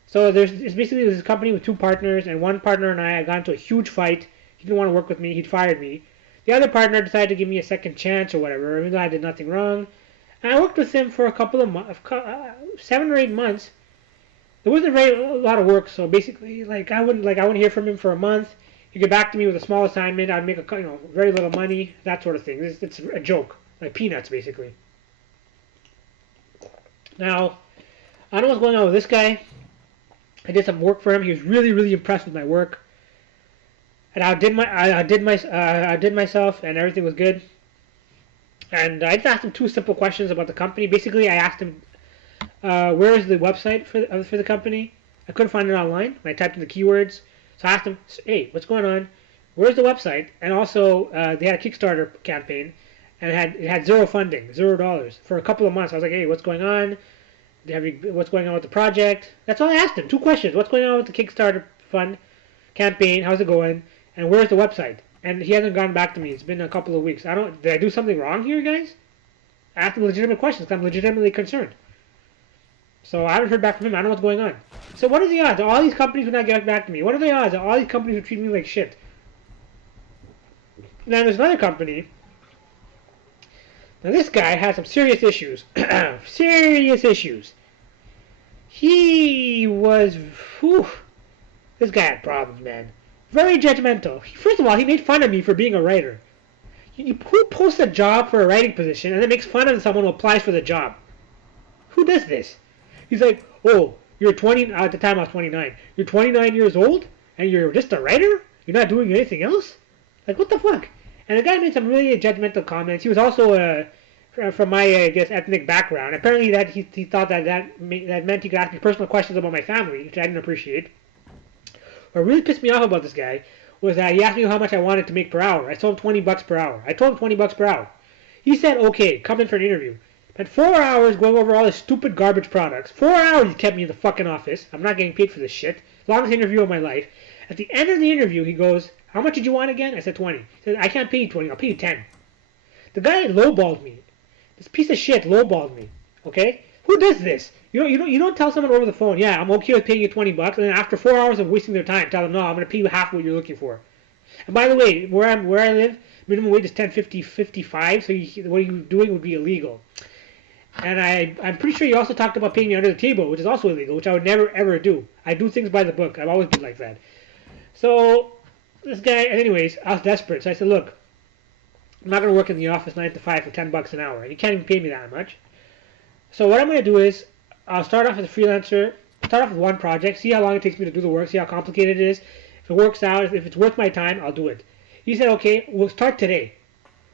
So it's basically this company with two partners, and one partner and I got into a huge fight. He didn't want to work with me. He'd fired me. The other partner decided to give me a second chance or whatever, even though I did nothing wrong. And I worked with him for a couple of months, 7 or 8 months. There wasn't a lot of work, so basically, I wouldn't hear from him for a month. He'd get back to me with a small assignment. I'd make very little money, that sort of thing. It's a joke, like peanuts, basically. Now, I don't know what's going on with this guy. I did some work for him. He was really, really impressed with my work. And I did myself, and everything was good. And I just asked him 2 simple questions about the company. Basically, I asked him, where is the website for the company? I couldn't find it online. I typed in the keywords. So I asked him, hey, what's going on? Where's the website? And also, they had a Kickstarter campaign, and it had zero funding, $0 for a couple of months. I was like, hey, what's going on? What's going on with the project? That's all I asked him. 2 questions. What's going on with the Kickstarter fund campaign? How's it going? And where's the website? And he hasn't gotten back to me. It's been a couple of weeks. Did I do something wrong here, guys? I asked him legitimate questions because I'm legitimately concerned. So I haven't heard back from him. I don't know what's going on. So what are the odds? All these companies would not get back to me. What are the odds that all these companies would treat me like shit? Now there's another company. Now this guy has some serious issues. Serious issues. He was... Whew, this guy had problems, man. Very judgmental. First of all, he made fun of me for being a writer. Who posts a job for a writing position and then makes fun of someone who applies for the job? Who does this? He's like, oh, you're 20, at the time I was 29. You're 29 years old and you're just a writer? You're not doing anything else? Like, what the fuck? And the guy made some really judgmental comments. He was also from my, I guess, ethnic background. Apparently he thought that meant he could ask me personal questions about my family, which I didn't appreciate. What really pissed me off about this guy was that he asked me how much I wanted to make per hour. I told him $20 per hour. I told him $20 per hour. He said, okay, come in for an interview. Spent 4 hours going over all his stupid garbage products. 4 hours he kept me in the fucking office. I'm not getting paid for this shit. Longest interview of my life. At the end of the interview, he goes, how much did you want again? I said 20. He said, I can't pay you 20. I'll pay you 10. The guy lowballed me. This piece of shit lowballed me. Okay? Who does this? You don't tell someone over the phone, yeah, I'm okay with paying you $20, and then after 4 hours of wasting their time, tell them, no, I'm going to pay you half what you're looking for. And by the way, where I live, minimum wage is $10.55, so what you're doing would be illegal. And I'm pretty sure you also talked about paying me under the table, which is also illegal, which I would never, ever do. I do things by the book. I've always been like that. So, this guy, anyways, I was desperate. So I said, look, I'm not going to work in the office 9 to 5 for $10 an hour. And you can't even pay me that much. So what I'm going to do is, I'll start off as a freelancer, talk start off with one project, see how long it takes me to do the work, see how complicated it is. If it works out, if it's worth my time, I'll do it. He said, okay, we'll start today.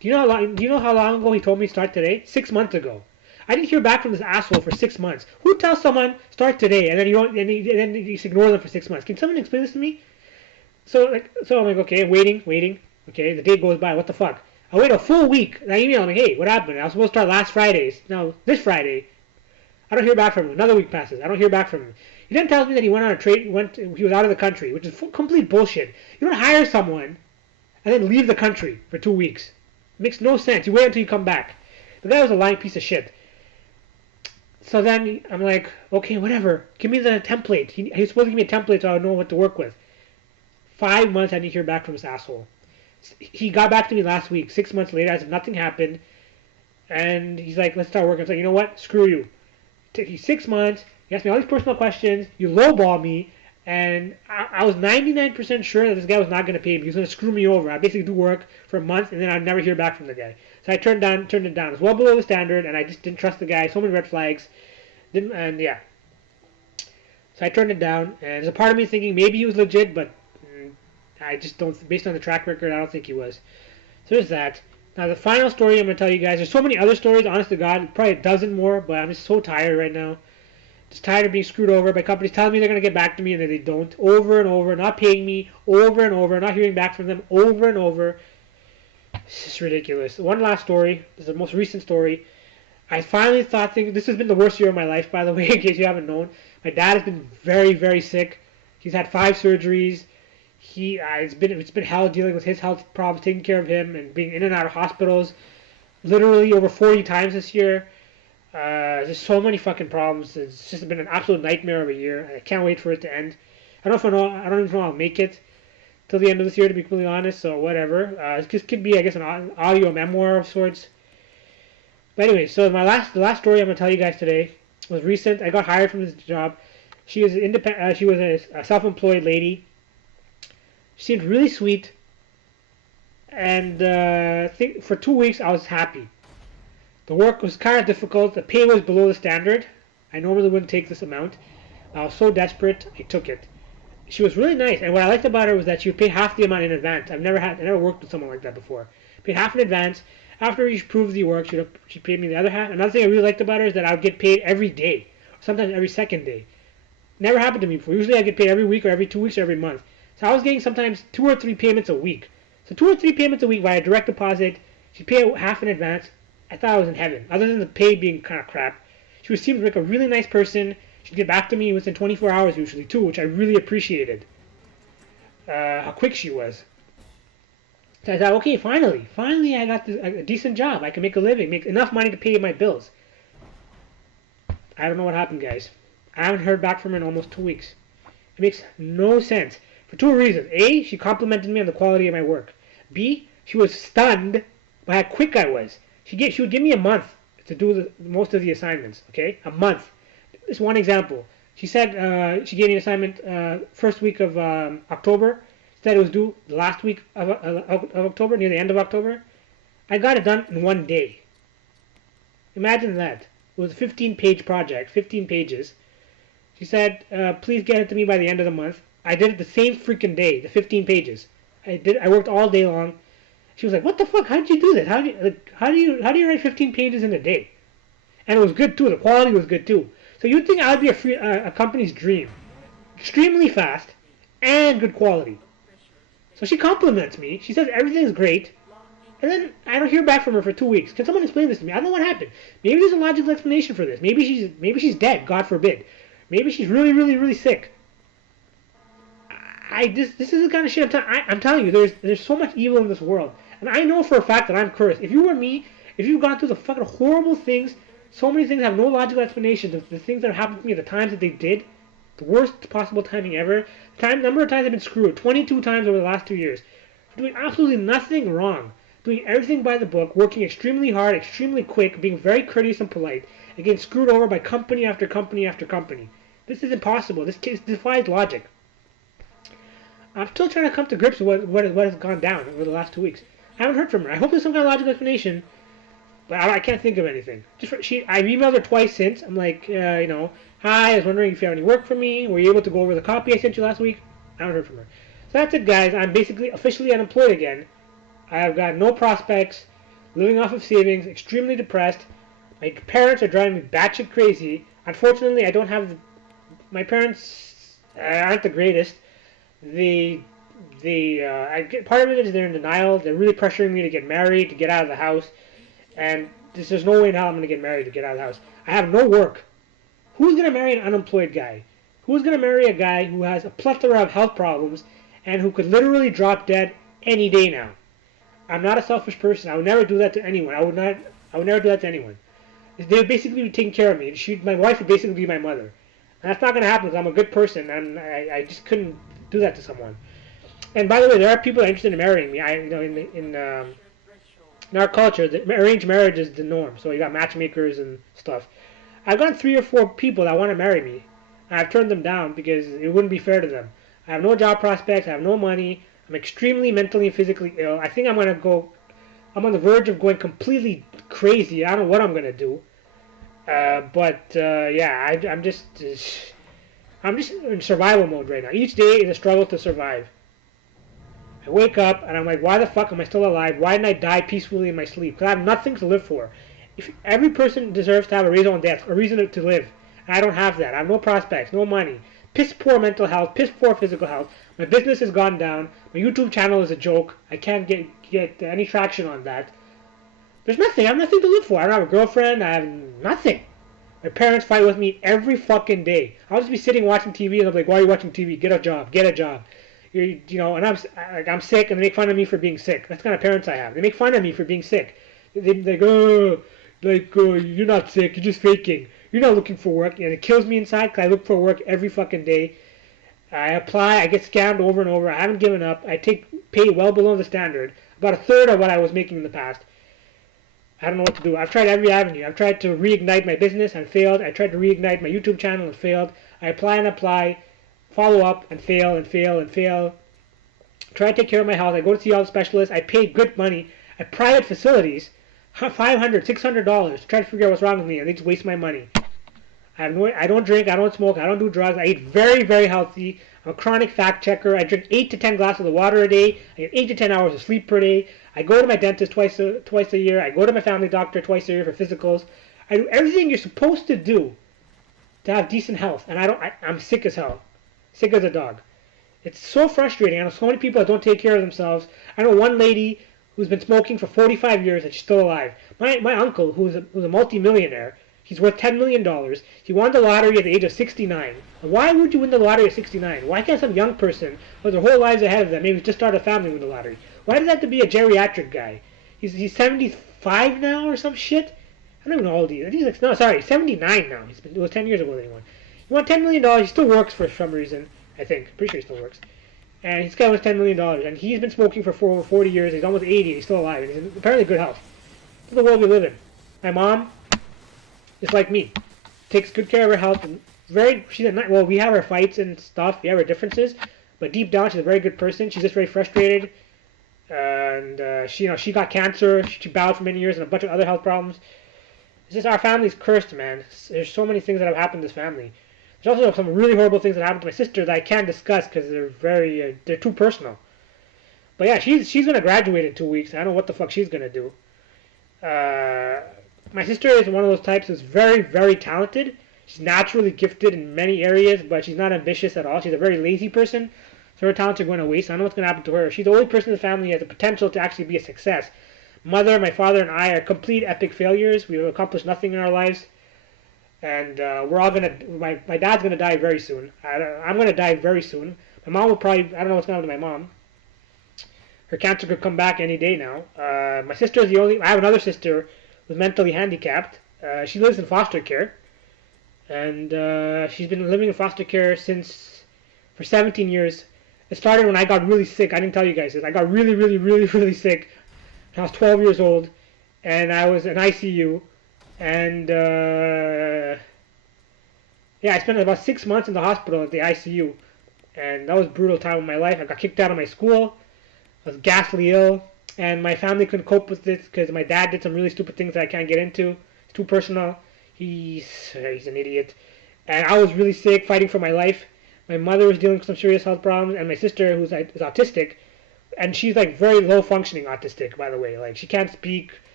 Do you know how long ago he told me to start today? 6 months ago. I didn't hear back from this asshole for 6 months. Who tells someone start today and then you just ignore them for 6 months? Can someone explain this to me? So I'm like, okay, waiting. Okay, the day goes by. What the fuck? I wait a full week. And I email him, hey, what happened? I was supposed to start last Friday. Now this Friday, I don't hear back from him. Another week passes. I don't hear back from him. He then tells me that he went on a trade. He was out of the country, which is complete bullshit. You don't hire someone and then leave the country for 2 weeks. It makes no sense. You wait until you come back. The guy was a lying piece of shit. So then I'm like, okay, whatever. Give me the template. He was supposed to give me a template so I would know what to work with. 5 months I didn't hear back from this asshole. He got back to me last week. 6 months later, as if nothing happened. And he's like, let's start working. I was like, you know what? Screw you. It took you 6 months. You asked me all these personal questions. You lowball me. And I was 99% sure that this guy was not going to pay me. He was going to screw me over. I basically do work for a month, and then I'd never hear back from the guy. So I turned it down. It was well below the standard, and I just didn't trust the guy. So many red flags. So I turned it down. And there's a part of me thinking maybe he was legit, but I just don't, based on the track record, I don't think he was. So there's that. Now the final story I'm going to tell you guys, there's so many other stories, honest to God, probably a dozen more, but I'm just so tired right now. Just tired of being screwed over by companies telling me they're going to get back to me and then they don't, over and over, not paying me, over and over, not hearing back from them, over and over. It's just ridiculous. One last story, this is the most recent story. I finally thought, this has been the worst year of my life, by the way, in case you haven't known. My dad has been very, very sick. He's had 5 surgeries. It's been hell dealing with his health problems, taking care of him, and being in and out of hospitals, literally over 40 times this year. There's so many fucking problems. It's just been an absolute nightmare of a year. I can't wait for it to end. I don't even know if I'll make it till the end of this year, to be completely honest. So whatever. This could be, I guess, an audio memoir of sorts. But anyway, so the last story I'm gonna tell you guys today was recent. I got hired from this job. She was independent. She was a self-employed lady. She seemed really sweet, and for 2 weeks I was happy. The work was kind of difficult. The pay was below the standard. I normally wouldn't take this amount. I was so desperate, I took it. She was really nice, and what I liked about her was that she would pay half the amount in advance. I never worked with someone like that before. Paid half in advance. After you proved the work, she paid me the other half. Another thing I really liked about her is that I would get paid every day, sometimes every second day. Never happened to me before. Usually I get paid every week or every 2 weeks or every month. So I was getting sometimes 2 or 3 payments a week. So 2 or 3 payments a week via direct deposit. She'd pay half in advance. I thought I was in heaven. Other than the pay being kind of crap, she seemed like a really nice person. She'd get back to me within 24 hours usually too, which I really appreciated. How quick she was. So I thought, okay, finally I got a decent job. I can make a living, make enough money to pay my bills. I don't know what happened, guys. I haven't heard back from her in almost 2 weeks. It makes no sense. For 2 reasons. A, she complimented me on the quality of my work. B, she was stunned by how quick I was. She would give me a month to do most of the assignments, okay? A month. This one example. She said she gave me an assignment first week of October. Said it was due the last week of October, near the end of October. I got it done in 1 day. Imagine that. It was a 15-page project, 15 pages. She said, please get it to me by the end of the month. I did it the same freaking day, the 15 pages. I worked all day long. She was like, what the fuck? How did you do this? How do you write 15 pages in a day? And it was good too. The quality was good too. So you'd think I would be a company's dream. Extremely fast and good quality. So she compliments me. She says everything's great. And then I don't hear back from her for 2 weeks. Can someone explain this to me? I don't know what happened. Maybe there's a logical explanation for this. Maybe she's dead, God forbid. Maybe she's really, really, really sick. This is the kind of shit I'm telling you. There's so much evil in this world. And I know for a fact that I'm cursed. If you were me, if you've gone through the fucking horrible things, so many things have no logical explanation. The things that have happened to me, the times that they did, the worst possible timing ever. Number of times I've been screwed. 22 times over the last 2 years. For doing absolutely nothing wrong. Doing everything by the book, working extremely hard, extremely quick, being very courteous and polite, and getting screwed over by company after company after company. This is impossible. This case defies logic. I'm still trying to come to grips with what has gone down over the last 2 weeks. I haven't heard from her. I hope there's some kind of logical explanation, but I can't think of anything. I've emailed her twice since. I'm like, Hi, I was wondering if you have any work for me. Were you able to go over the copy I sent you last week? I haven't heard from her. So that's it, guys. I'm basically officially unemployed again. I have got no prospects, living off of savings, extremely depressed. My parents are driving me batshit crazy. Unfortunately, I don't have my parents aren't the greatest. The part of it is they're in denial. They're really pressuring me to get married, to get out of the house, and there's no way in hell I'm going to get married to get out of the house. I have no work. Who's going to marry an unemployed guy? Who's going to marry a guy who has a plethora of health problems and who could literally drop dead any day now? I'm not a selfish person. I would never do that to anyone. I would never do that to anyone. They would basically be taking care of me. My wife would basically be my mother. And that's not going to happen because I'm a good person, and I just couldn't do that to someone. And by the way, there are people that are interested in marrying me. In our culture, arranged marriage is the norm. So you got matchmakers and stuff. I've gotten 3 or 4 people that want to marry me. And I've turned them down because it wouldn't be fair to them. I have no job prospects. I have no money. I'm extremely mentally and physically ill. I think I'm on the verge of going completely crazy. I don't know what I'm gonna do. Yeah, I'm just in survival mode right now. Each day is a struggle to survive. I wake up and I'm like, why the fuck am I still alive? Why didn't I die peacefully in my sleep? Because I have nothing to live for. If every person deserves to have a reason on death, a reason to live, and I don't have that. I have no prospects, no money, piss poor mental health, piss poor physical health. My business has gone down. My YouTube channel is a joke. I can't get any traction on that. There's nothing. I have nothing to live for. I don't have a girlfriend. I have nothing. My parents fight with me every fucking day. I'll just be sitting watching TV and they'll be like, why are you watching TV? Get a job. Get a job. And I'm sick and they make fun of me for being sick. That's the kind of parents I have. They make fun of me for being sick. They go, you're not sick. You're just faking. You're not looking for work. And it kills me inside because I look for work every fucking day. I apply. I get scammed over and over. I haven't given up. I take pay well below the standard. About a third of what I was making in the past. I don't know what to do. I've tried every avenue. I've tried to reignite my business and failed. I tried to reignite my YouTube channel and failed. I apply and apply, follow up and fail and fail and fail. Try to take care of my health. I go to see all the specialists. I pay good money at private facilities, $500, $600 to try to figure out what's wrong with me, and they just waste my money. I don't drink. I don't smoke. I don't do drugs. I eat very, very healthy. I'm a chronic fact checker. I drink 8 to 10 glasses of water a day. I get 8 to 10 hours of sleep per day. I go to my dentist twice a year. I go to my family doctor twice a year for physicals. I do everything you're supposed to do to have decent health, and I'm sick as hell, sick as a dog. It's so frustrating. I know so many people that don't take care of themselves. I know one lady who's been smoking for 45 years and she's still alive. My uncle, who's a multi-millionaire, he's worth $10 million. He won the lottery at the age of 69. Why would you win the lottery at 69? Why can't some young person with their whole lives ahead of them, maybe just start a family, win the lottery? Why does it have to be a geriatric guy? He's 75 now or some shit? I don't even know how old he is. I think he's no, sorry, 79 now. It was 10 years ago that he won. He won $10 million. He still works for some reason, I think. Pretty sure he still works. And this guy wants $10 million. And he's been smoking for over 40 years. He's almost 80. He's still alive. And he's in apparently good health. This is the world we live in. My mom is like me. Takes good care of her health. And we have our fights and stuff. We have our differences. But deep down, she's a very good person. She's just very frustrated. And she got cancer. She battled for many years and a bunch of other health problems. It's just our family's cursed, man. There's so many things that have happened to this family. There's also some really horrible things that happened to my sister that I can't discuss because they're too personal. But yeah, she's gonna graduate in 2 weeks. I don't know what the fuck she's gonna do. My sister is one of those types who's very, very talented. She's naturally gifted in many areas, but she's not ambitious at all. She's a very lazy person, so her talents are going to waste. I don't know what's going to happen to her. She's the only person in the family who has the potential to actually be a success. My father, and I are complete epic failures. We've accomplished nothing in our lives. And we're all going to... My dad's going to die very soon. I'm going to die very soon. My mom will probably... I don't know what's going to happen to my mom. Her cancer could come back any day now. My sister is the only... I have another sister who's mentally handicapped. She lives in foster care. And she's been living in foster care for 17 years. It started when I got really sick. I didn't tell you guys this. I got really, really, really, really sick. I was 12 years old, and I was in ICU. And I spent about 6 months in the hospital at the ICU, and that was a brutal time of my life. I got kicked out of my school. I was ghastly ill, and my family couldn't cope with this because my dad did some really stupid things that I can't get into. It's too personal. He's an idiot. and I was really sick, fighting for my life. My mother was dealing with some serious health problems, and my sister, who's is autistic, and she's like very low functioning autistic, by the way. Like she can't speak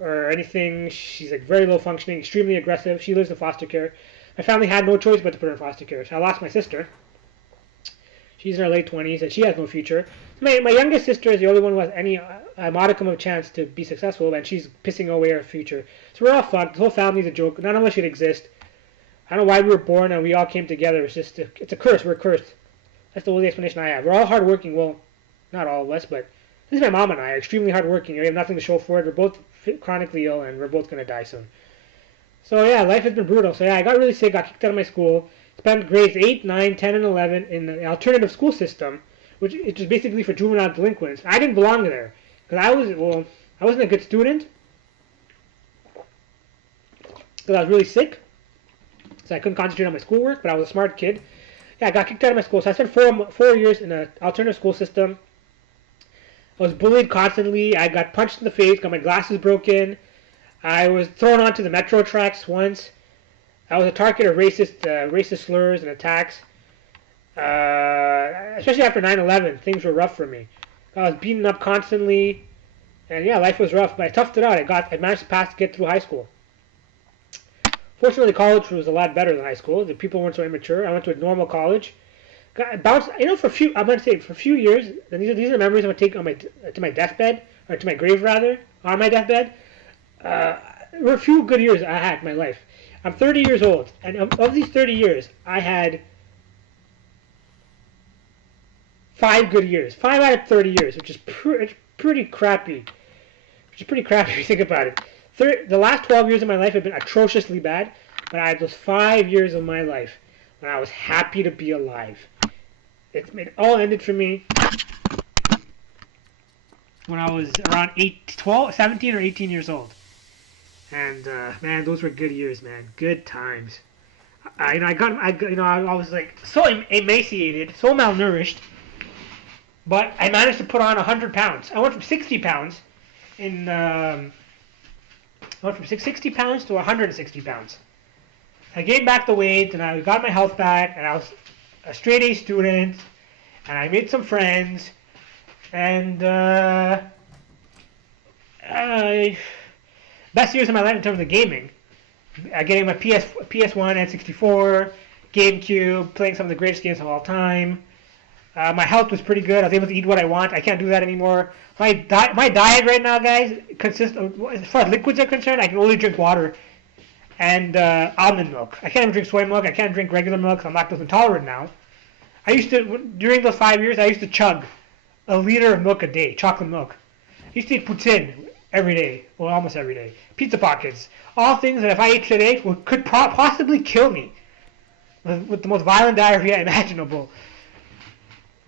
or anything. She's like very low functioning, extremely aggressive. She lives in foster care. My family had no choice but to put her in foster care. So I lost my sister. She's in her late 20s, and she has no future. My youngest sister is the only one who has any a modicum of chance to be successful, and she's pissing away her future. So we're all fucked. The whole family's a joke. None of us should exist. I don't know why we were born and we all came together. It's a curse. We're cursed. That's the only explanation I have. We're all hardworking. Well, not all of us, but this is my mom and I are extremely hardworking. We have nothing to show for it. We're both chronically ill, and we're both going to die soon. So yeah, life has been brutal. So yeah, I got really sick, got kicked out of my school, spent grades 8, 9, 10, and 11 in the alternative school system, which is basically for juvenile delinquents. I didn't belong there because I wasn't a good student because I was really sick, so I couldn't concentrate on my schoolwork. But I was a smart kid. Yeah, I got kicked out of my school, so I spent 4 years in an alternative school system. I was bullied constantly. I got punched in the face, got my glasses broken. I was thrown onto the metro tracks once. I was a target of racist slurs and attacks. Especially after 9/11, things were rough for me. I was beaten up constantly, and yeah, life was rough. But I toughed it out. I managed to get through high school. Fortunately, college was a lot better than high school. The people weren't so immature. I went to a normal college. Bounced, for a few years. And these are the memories I'm gonna take on to my deathbed, or to my grave rather, on my deathbed. There were a few good years I had in my life. I'm 30 years old, and of these 30 years, I had 5 good years. 5 out of 30 years, which is pretty crappy. Which is pretty crappy if you think about it. The last 12 years of my life have been atrociously bad, but I had those 5 years of my life when I was happy to be alive. It all ended for me when I was around 17 or 18 years old. And man, those were good years, man. Good times. I was like so emaciated, so malnourished, but I managed to put on 100 pounds. I went from 60 pounds I went from 60 pounds to 160 pounds. I gained back the weight, and I got my health back, and I was a straight A student, and I made some friends, and best years of my life in terms of gaming. Getting my PS1, N64, GameCube, playing some of the greatest games of all time. My health was pretty good. I was able to eat what I want. I can't do that anymore. My diet right now, guys, consists of, as far as liquids are concerned, I can only drink water and almond milk. I can't even drink soy milk. I can't drink regular milk. I'm lactose intolerant now. During those 5 years, I used to chug a liter of milk a day, chocolate milk. I used to eat poutine every day, well, almost every day. Pizza pockets, all things that if I ate today could possibly kill me with the most violent diarrhea imaginable.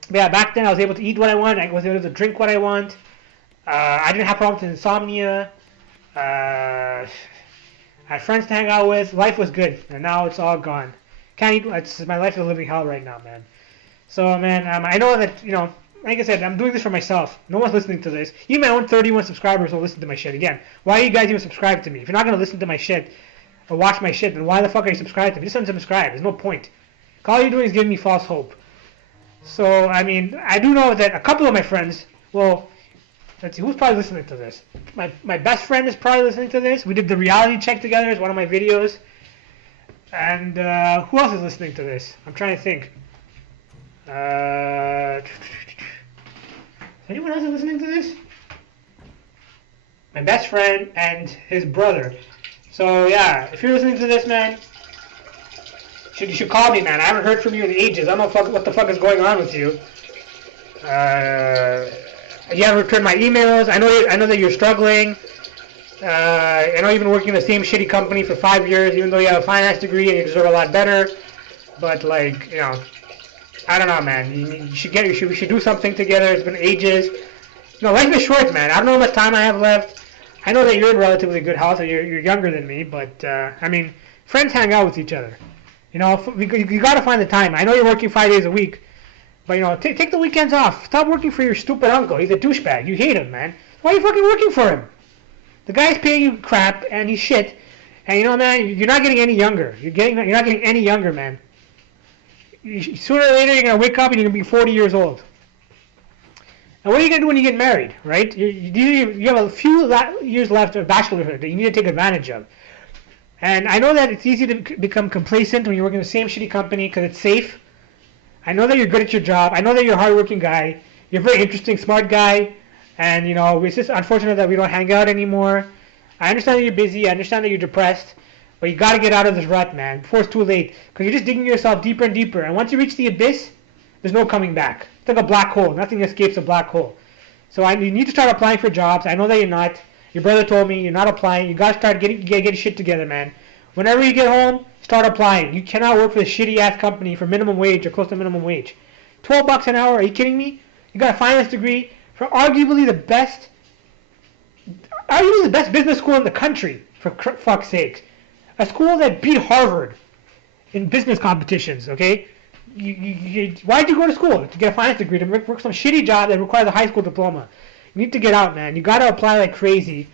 But yeah, back then I was able to eat what I want. I was able to drink what I want. I didn't have problems with insomnia. I had friends to hang out with. Life was good, and now it's all gone. Can't eat. My life is a living hell right now, man. So, man, I know that, like I said, I'm doing this for myself. No one's listening to this. Even my own 31 subscribers will listen to my shit. Again, why are you guys even subscribed to me? If you're not going to listen to my shit or watch my shit, then why the fuck are you subscribed to me? Just unsubscribe. There's no point. All you're doing is giving me false hope. So, I mean, I do know that a couple of my friends, well, let's see, who's probably listening to this? My best friend is probably listening to this. We did the reality check together. It's one of my videos. And who else is listening to this? I'm trying to think. Anyone else is listening to this? My best friend and his brother. So yeah, if you're listening to this, man, you should call me, man. I haven't heard from you in ages. I don't know what the fuck is going on with you. You haven't returned my emails. I know that you're struggling. I know you've been working in the same shitty company for 5 years, even though you have a finance degree and you deserve a lot better. But like, I don't know, man. We should do something together. It's been ages. Life is short, man. I don't know how much time I have left. I know that you're in relatively good health, and you're younger than me, but I mean, friends hang out with each other. You got to find the time. I know you're working 5 days a week, but take the weekends off. Stop working for your stupid uncle. He's a douchebag. You hate him, man. Why are you fucking working for him? The guy's paying you crap, and he's shit, And you know, man, you're not getting any younger. You're not getting any younger, man. Sooner or later, you're gonna wake up and you're gonna be 40 years old. And what are you gonna do when you get married, right? You have a few years left of bachelorhood that you need to take advantage of. And I know that it's easy to become complacent when you're working in the same shitty company because it's safe. I know that you're good at your job. I know that you're a hardworking guy. You're a very interesting, smart guy. And, you know, it's just unfortunate that we don't hang out anymore. I understand that you're busy. I understand that you're depressed. But you got to get out of this rut, man, before it's too late. Because you're just digging yourself deeper and deeper. And once you reach the abyss, there's no coming back. It's like a black hole. Nothing escapes a black hole. So you need to start applying for jobs. I know that you're not. Your brother told me you're not applying. You got to start getting shit together, man. Whenever you get home, start applying. You cannot work for this shitty-ass company for minimum wage or close to minimum wage. $12 an hour? Are you kidding me? You got a finance degree for arguably the best business school in the country, for fuck's sakes. A school that beat Harvard in business competitions, okay? Why'd you go to school? To get a finance degree, to work some shitty job that requires a high school diploma. You need to get out, man. You got to apply like crazy.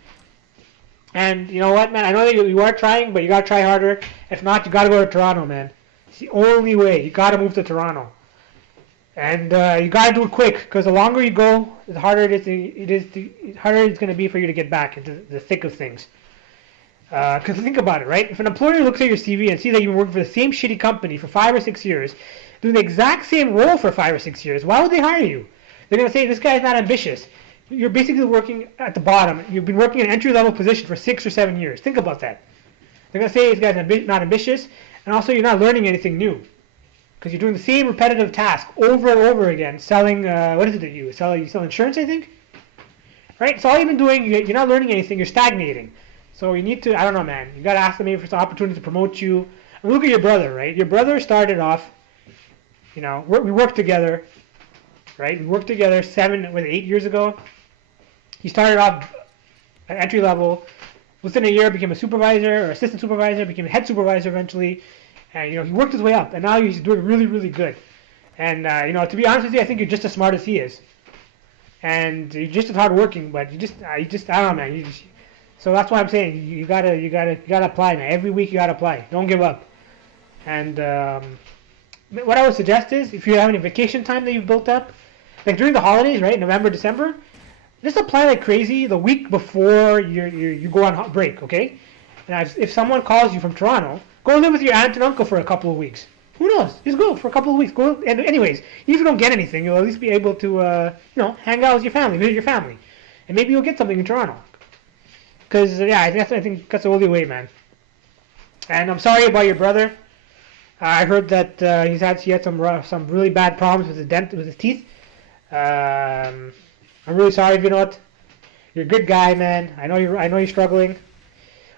And you know what, man? I know that you are trying, but you got to try harder. If not, you got to go to Toronto, man. It's the only way. You got to move to Toronto. And you got to do it quick, because the longer you go, the harder the harder it's going to be for you to get back into the thick of things. Because think about it, right? If an employer looks at your CV and sees that you've been working for the same shitty company for 5 or 6 years, doing the exact same role for 5 or 6 years, why would they hire you? They're going to say, this guy's not ambitious. You're basically working at the bottom. You've been working in an entry-level position for 6 or 7 years. Think about that. They're going to say this guy's not ambitious, and also you're not learning anything new. Because you're doing the same repetitive task over and over again, selling, what is it that you sell? You sell insurance, I think? Right? So all you've been doing, you're not learning anything, you're stagnating. So you need to, I don't know, man. You got to ask them maybe for some opportunity to promote you. And look at your brother, right? Your brother started off, you know, we worked together, right? We worked together 8 years ago. He started off at entry level. Within a year, became a supervisor or assistant supervisor, became a head supervisor eventually. And, you know, he worked his way up. And now he's doing really, really good. And, you know, to be honest with you, I think you're just as smart as he is. And you're just as hardworking, but I don't know, man. So that's why I'm saying you gotta apply, man. Every week you gotta apply. Don't give up. And what I would suggest is, if you have any vacation time that you've built up, like during the holidays, right, November, December, just apply like crazy the week before you go on break, okay? And if someone calls you from Toronto, go live with your aunt and uncle for a couple of weeks. Who knows? Just go for a couple of weeks. Go, and anyways, even if you don't get anything, you'll at least be able to, you know, hang out with your family, visit your family, and maybe you'll get something in Toronto. Because yeah, I think that's the only way, man. And I'm sorry about your brother. I heard that he had some really bad problems with his teeth. I'm really sorry, Vinod. You're a good guy, man. I know you're struggling.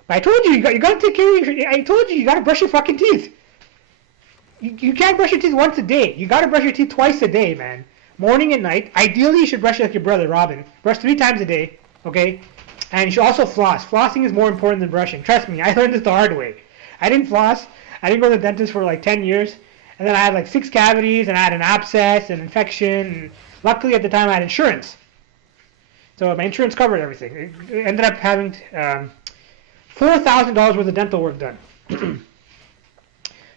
But I told you got to take care of your. I told you got to brush your fucking teeth. You can't brush your teeth once a day. You got to brush your teeth twice a day, man. Morning and night. Ideally, you should brush like your brother, Robin. Brush 3 times a day, okay? And you should also floss. Flossing is more important than brushing. Trust me, I learned this the hard way. I didn't floss. I didn't go to the dentist for like 10 years. And then I had like 6 cavities, and I had an abscess, an infection. And luckily, at the time, I had insurance. So my insurance covered everything. It ended up having $4,000 worth of dental work done.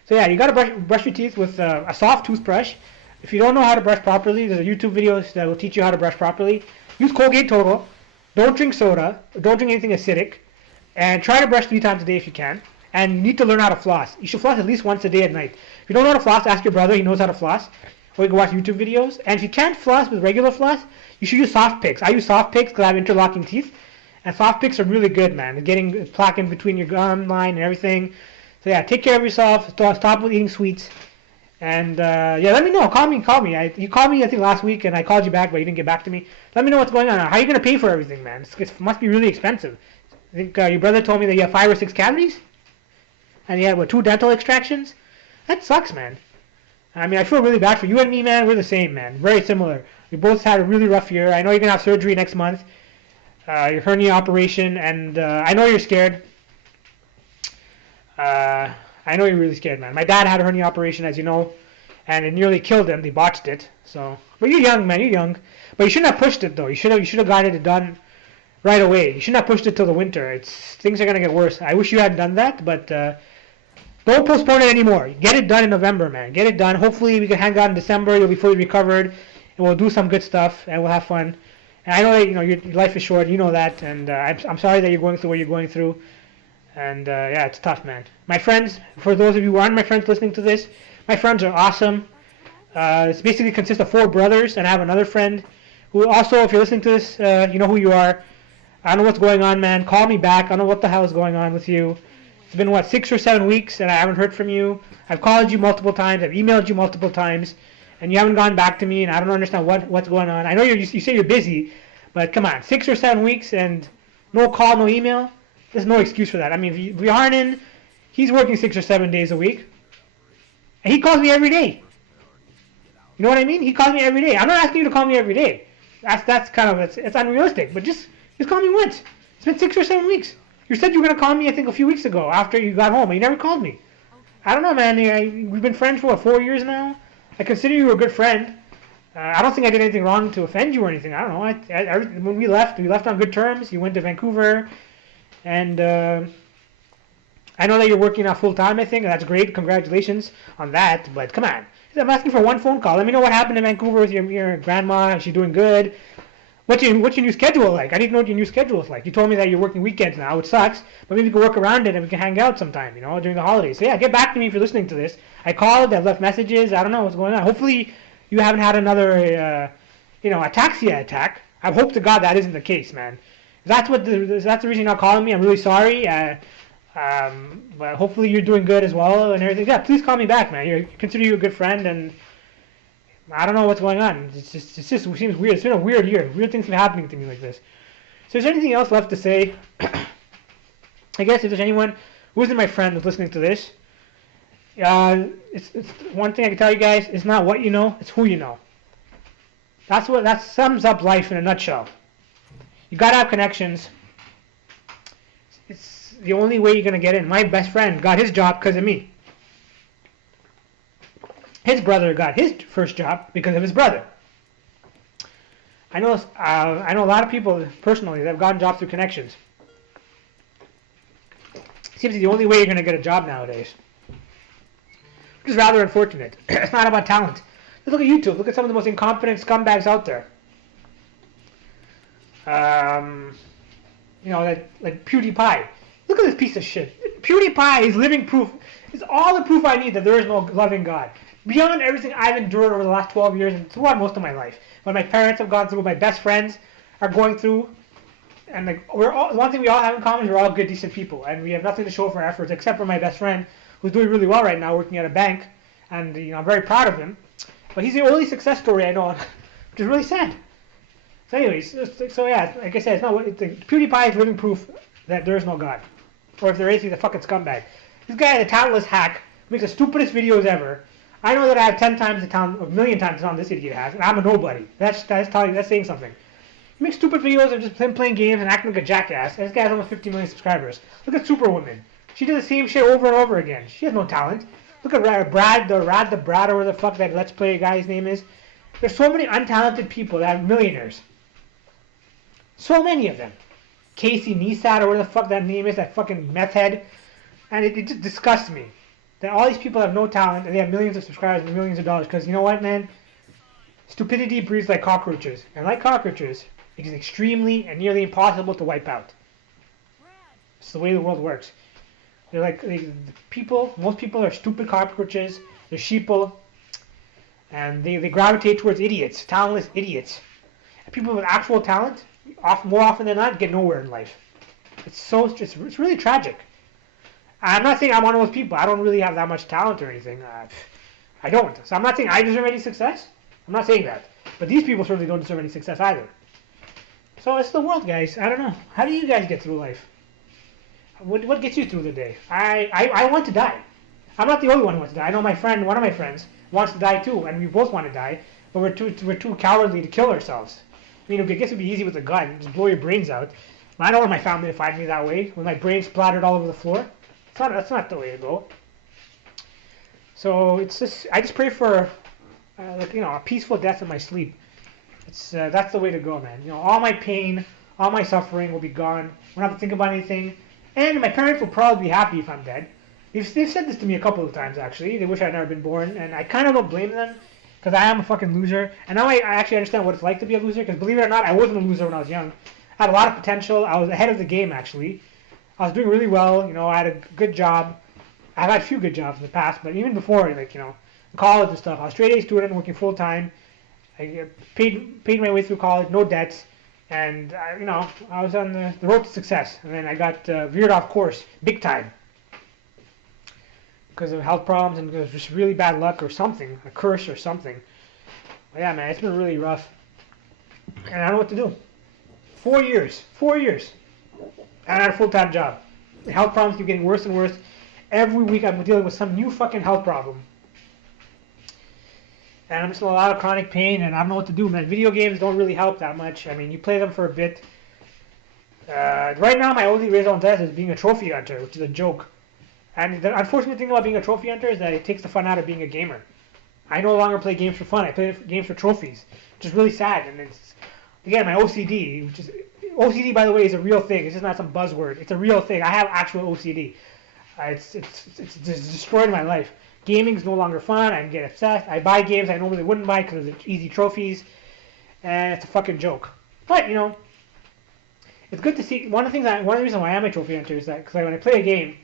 So yeah, you gotta brush your teeth with a soft toothbrush. If you don't know how to brush properly, there's YouTube videos that will teach you how to brush properly. Use Colgate Total. Don't drink soda. Don't drink anything acidic. And try to brush 3 times a day if you can. And you need to learn how to floss. You should floss at least once a day at night. If you don't know how to floss, ask your brother. He knows how to floss. Or you can watch YouTube videos. And if you can't floss with regular floss, you should use soft picks. I use soft picks because I have interlocking teeth. And soft picks are really good, man. They're getting plaque in between your gum line and everything. So yeah, take care of yourself. Stop with eating sweets. And yeah, let me know. Call me. You called me, I think, last week, and I called you back, but you didn't get back to me. Let me know what's going on. How are you going to pay for everything, man? It must be really expensive. I think your brother told me that you have 5 or 6 cavities? And you had, 2 dental extractions? That sucks, man. I mean, I feel really bad for you and me, man. We're the same, man. Very similar. We both had a really rough year. I know you're going to have surgery next month. Your hernia operation, and I know you're scared. I know you're really scared, man. My dad had a hernia operation, as you know, and it nearly killed him. They botched it. So, but you're young, man. You're young. But you shouldn't have pushed it, though. You should have gotten it done right away. You shouldn't have pushed it till the winter. Things are gonna get worse. I wish you hadn't done that, but don't postpone it anymore. Get it done in November, man. Get it done. Hopefully we can hang out in December. You'll be fully recovered, and we'll do some good stuff, and we'll have fun. And I know that your life is short. You know that, and I'm sorry that you're going through what you're going through. And yeah, it's tough, man. My friends, for those of you who aren't my friends listening to this, my friends are awesome. It basically consists of 4 brothers, and I have another friend who also, if you're listening to this, you know who you are. I don't know what's going on, man. Call me back. I don't know what the hell is going on with you. It's been, 6 or 7 weeks, and I haven't heard from you. I've called you multiple times. I've emailed you multiple times, and you haven't gone back to me, and I don't understand what's going on. I know you say you're busy, but come on, 6 or 7 weeks and no call, no email? There's no excuse for that. I mean, Viharnan, he's working 6 or 7 days a week, and he calls me every day. You know what I mean? He calls me every day. I'm not asking you to call me every day. That's kind of, it's unrealistic, but just call me once. It's been 6 or 7 weeks. You said you were going to call me, I think, a few weeks ago after you got home, but you never called me. I don't know, man. We've been friends for, 4 years now? I consider you a good friend. I don't think I did anything wrong to offend you or anything. I don't know. When we left on good terms. You went to Vancouver, and I know that you're working out full-time, I think, and that's great. Congratulations on that, but come on. I'm asking for one phone call. Let me know what happened in Vancouver with your grandma. Is she doing good? What's your new schedule like? I need to know what your new schedule is like. You told me that you're working weekends now, which sucks, but maybe we can work around it and we can hang out sometime, during the holidays. So yeah, get back to me if you're listening to this. I called, I've left messages. I don't know what's going on. Hopefully you haven't had another, ataxia attack. I hope to God that isn't the case, man. That's the reason you're not calling me. I'm really sorry. But hopefully you're doing good as well and everything. Yeah, please call me back, man. I consider you a good friend, and I don't know what's going on. It seems weird. It's been a weird year. Weird things have been happening to me like this. So is there anything else left to say? I guess if there's anyone who isn't my friend who's listening to this, it's one thing I can tell you guys. It's not what you know, it's who you know. That sums up life in a nutshell. You gotta have connections. It's the only way you're gonna get in. My best friend got his job because of me. His brother got his first job because of his brother. I know a lot of people personally that have gotten jobs through connections. Seems to be the only way you're going to get a job nowadays, which is rather unfortunate. It's not about talent. Just look at YouTube. Look at some of the most incompetent scumbags out there. Like PewDiePie. Look at this piece of shit. PewDiePie is living proof. It's all the proof I need that there is no loving God. Beyond everything I've endured over the last 12 years and throughout most of my life, what my parents have gone through, what my best friends are going through, and one thing we all have in common is we're all good, decent people, and we have nothing to show for our efforts except for my best friend, who's doing really well right now, working at a bank, and I'm very proud of him. But he's the only success story I know, which is really sad. So, anyways, yeah, like I said, PewDiePie is living proof that there is no God, or if there is, he's a fucking scumbag. This guy is a talentless hack, makes the stupidest videos ever. I know that I have 10 times the talent, or a million times the talent this idiot has, and I'm a nobody. That's saying something. He makes stupid videos of just him playing games and acting like a jackass, and this guy has almost 50 million subscribers. Look at Superwoman. She does the same shit over and over again. She has no talent. Look at Brad, or whatever the fuck that Let's Play guy's name is. There's so many untalented people that are millionaires. So many of them. Casey Neistat, or whatever the fuck that name is, that fucking meth head. And it just disgusts me that all these people have no talent and they have millions of subscribers and millions of dollars. Because you know what, man? Stupidity breeds like cockroaches. And like cockroaches, it is extremely and nearly impossible to wipe out. It's the way the world works. Most people are stupid cockroaches. They're sheeple. And they gravitate towards idiots, talentless idiots. And people with actual talent, more often than not, get nowhere in life. It's really tragic. I'm not saying I'm one of those people. I don't really have that much talent or anything. I don't. So I'm not saying I deserve any success. I'm not saying that. But these people certainly don't deserve any success either. So it's the world, guys. I don't know. How do you guys get through life? What gets you through the day? I want to die. I'm not the only one who wants to die. I know one of my friends, wants to die too, and we both want to die, but we're too cowardly to kill ourselves. I guess it'd be easy with a gun, just blow your brains out. I don't want my family to find me that way, with my brain splattered all over the floor. That's not the way to go. So I just pray for a peaceful death in my sleep. That's the way to go, man. All my pain, All my suffering will be gone. I won't have to think about anything. And my parents will probably be happy if I'm dead. They've said this to me a couple of times, actually. They wish I'd never been born. And I kind of don't blame them, because I am a fucking loser. And now I actually understand what it's like to be a loser, because believe it or not, I wasn't a loser when I was young. I had a lot of potential. I was ahead of the game, actually. I was doing really well. You know, I had a good job. I've had a few good jobs in the past, but even before, like, you know, college and stuff, I was straight A student working full time. I paid my way through college, no debts, and you know, I was on the road to success. And then I got veered off course big time because of health problems and because of just really bad luck or something, a curse or something. But yeah, man, it's been really rough, and I don't know what to do. 4 years, and I had a full-time job. The health problems keep getting worse and worse. Every week I'm dealing with some new fucking health problem. And I'm just in a lot of chronic pain, and I don't know what to do, man. Video games don't really help that much. I mean, you play them for a bit. Right now, my only raison d'etre is being a trophy hunter, which is a joke. And the unfortunate thing about being a trophy hunter is that it takes the fun out of being a gamer. I no longer play games for fun. I play games for trophies, which is really sad. And it's, again, my OCD, which is... OCD, by the way, is a real thing. It's just not some buzzword. It's a real thing. I have actual OCD. It's just destroyed my life. Gaming's no longer fun. I get obsessed. I buy games I normally wouldn't buy because of the easy trophies. And it's a fucking joke. But, you know, it's good to see. One of the reasons why I'm a trophy hunter is that because when I play a game,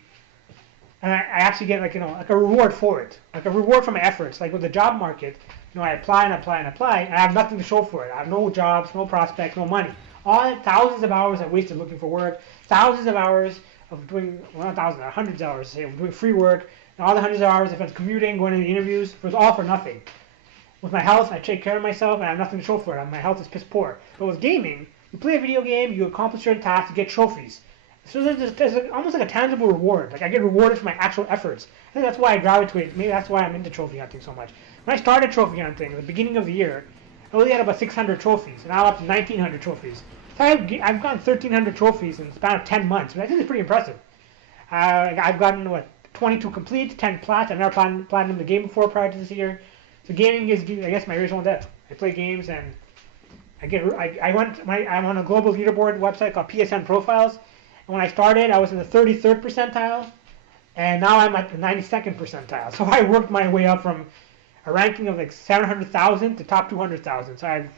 and I actually get, like, you know, like a reward for it. Like a reward for my efforts. Like with the job market, you know, I apply and apply and apply, and I have nothing to show for it. I have no jobs, no prospects, no money. All thousands of hours I wasted looking for work, thousands of hours of doing, well, not thousands, hundreds of hours, say, of doing free work, and all the hundreds of hours if I was commuting, going to the interviews, it was all for nothing. With my health, I take care of myself, and I have nothing to show for it. My health is piss poor. But with gaming, you play a video game, you accomplish certain tasks, you get trophies. So there's almost like a tangible reward. Like I get rewarded for my actual efforts. I think that's why I gravitate. Maybe that's why I'm into trophy hunting so much. When I started trophy hunting at the beginning of the year, I only had about 600 trophies, and now I'm up to 1,900 trophies. So I've gotten 1,300 trophies in the span of 10 months, but I think it's pretty impressive. I've gotten, 22 complete, 10 plats. I've never platinum the game before prior to this year. So gaming is, I guess, my raison d'etre. I play games, and I'm on a global leaderboard website called PSN Profiles. And when I started, I was in the 33rd percentile, and now I'm at the 92nd percentile. So I worked my way up from a ranking of like 700,000 to top 200,000. So I'm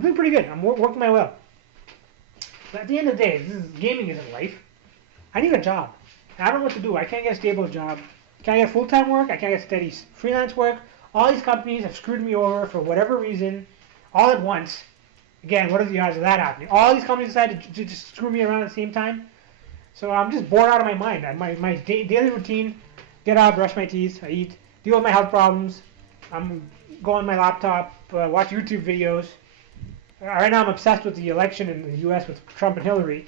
doing pretty good. I'm working my way up. But at the end of the day, gaming isn't life. I need a job. And I don't know what to do. I can't get a stable job. Can't get full-time work. I can't get steady freelance work. All these companies have screwed me over for whatever reason, all at once. Again, what are the odds of that happening? All these companies decided to just screw me around at the same time. So I'm just bored out of my mind. My daily routine, get up, brush my teeth, I eat, deal with my health problems. I'm go on my laptop, watch YouTube videos. Right now I'm obsessed with the election in the U.S. with Trump and Hillary.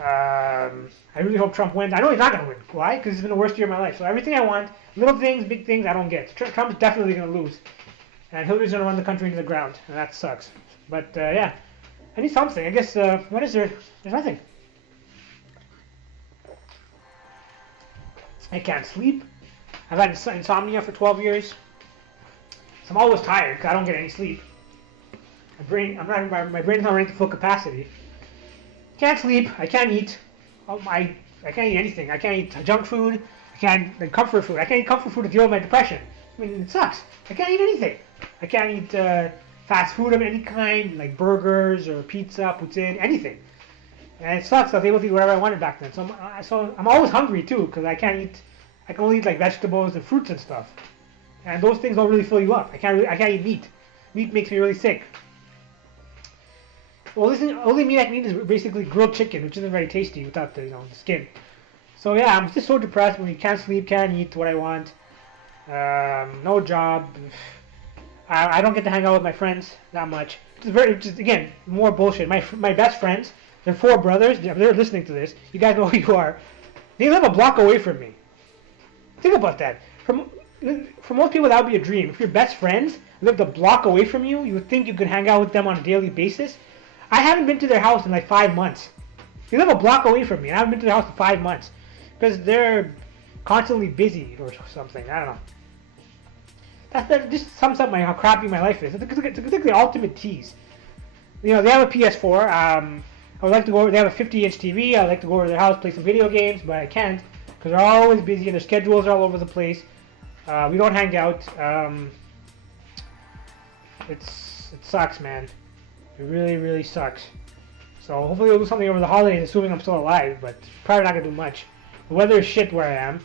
I really hope Trump wins. I know he's not going to win. Why? Because it's been the worst year of my life. So everything I want, little things, big things, I don't get. Trump's definitely going to lose. And Hillary's going to run the country into the ground. And that sucks. But, yeah. I need something. I guess, what is there? There's nothing. I can't sleep. I've had insomnia for 12 years. So I'm always tired because I don't get any sleep. My brain's not running to full capacity. Can't sleep. I can't eat. I can't eat anything. I can't eat junk food. I can't comfort food. I can't eat comfort food to deal with my depression. I mean, it sucks. I can't eat anything. I can't eat fast food of any kind, like burgers or pizza, poutine, anything. And it sucks. I was able to eat whatever I wanted back then. So I'm always hungry too because I can only eat like vegetables and fruits and stuff. And those things don't really fill you up. I can't eat meat. Meat makes me really sick. Well, only meat I can eat is basically grilled chicken, which isn't very tasty without the the skin. So yeah, I'm just so depressed when you can't sleep, can't eat what I want, no job. I don't get to hang out with my friends that much. Again, more bullshit. My best friends, they're 4 brothers. They're listening to this. You guys know who you are. They live a block away from me. Think about that. For most people, that would be a dream. If your best friends lived a block away from you, you would think you could hang out with them on a daily basis. I haven't been to their house in like 5 months. They live a block away from me, and I haven't been to their house in 5 months because they're constantly busy or something. I don't know. That just sums up how crappy my life is. It's like the ultimate tease. They have a PS4. I would like to go over. They have a 50-inch TV. I'd like to go over to their house, play some video games, but I can't because they're always busy and their schedules are all over the place. We don't hang out. It sucks, man. It really, really sucks. So hopefully we'll do something over the holidays, assuming I'm still alive, but probably not gonna do much. The weather is shit where I am.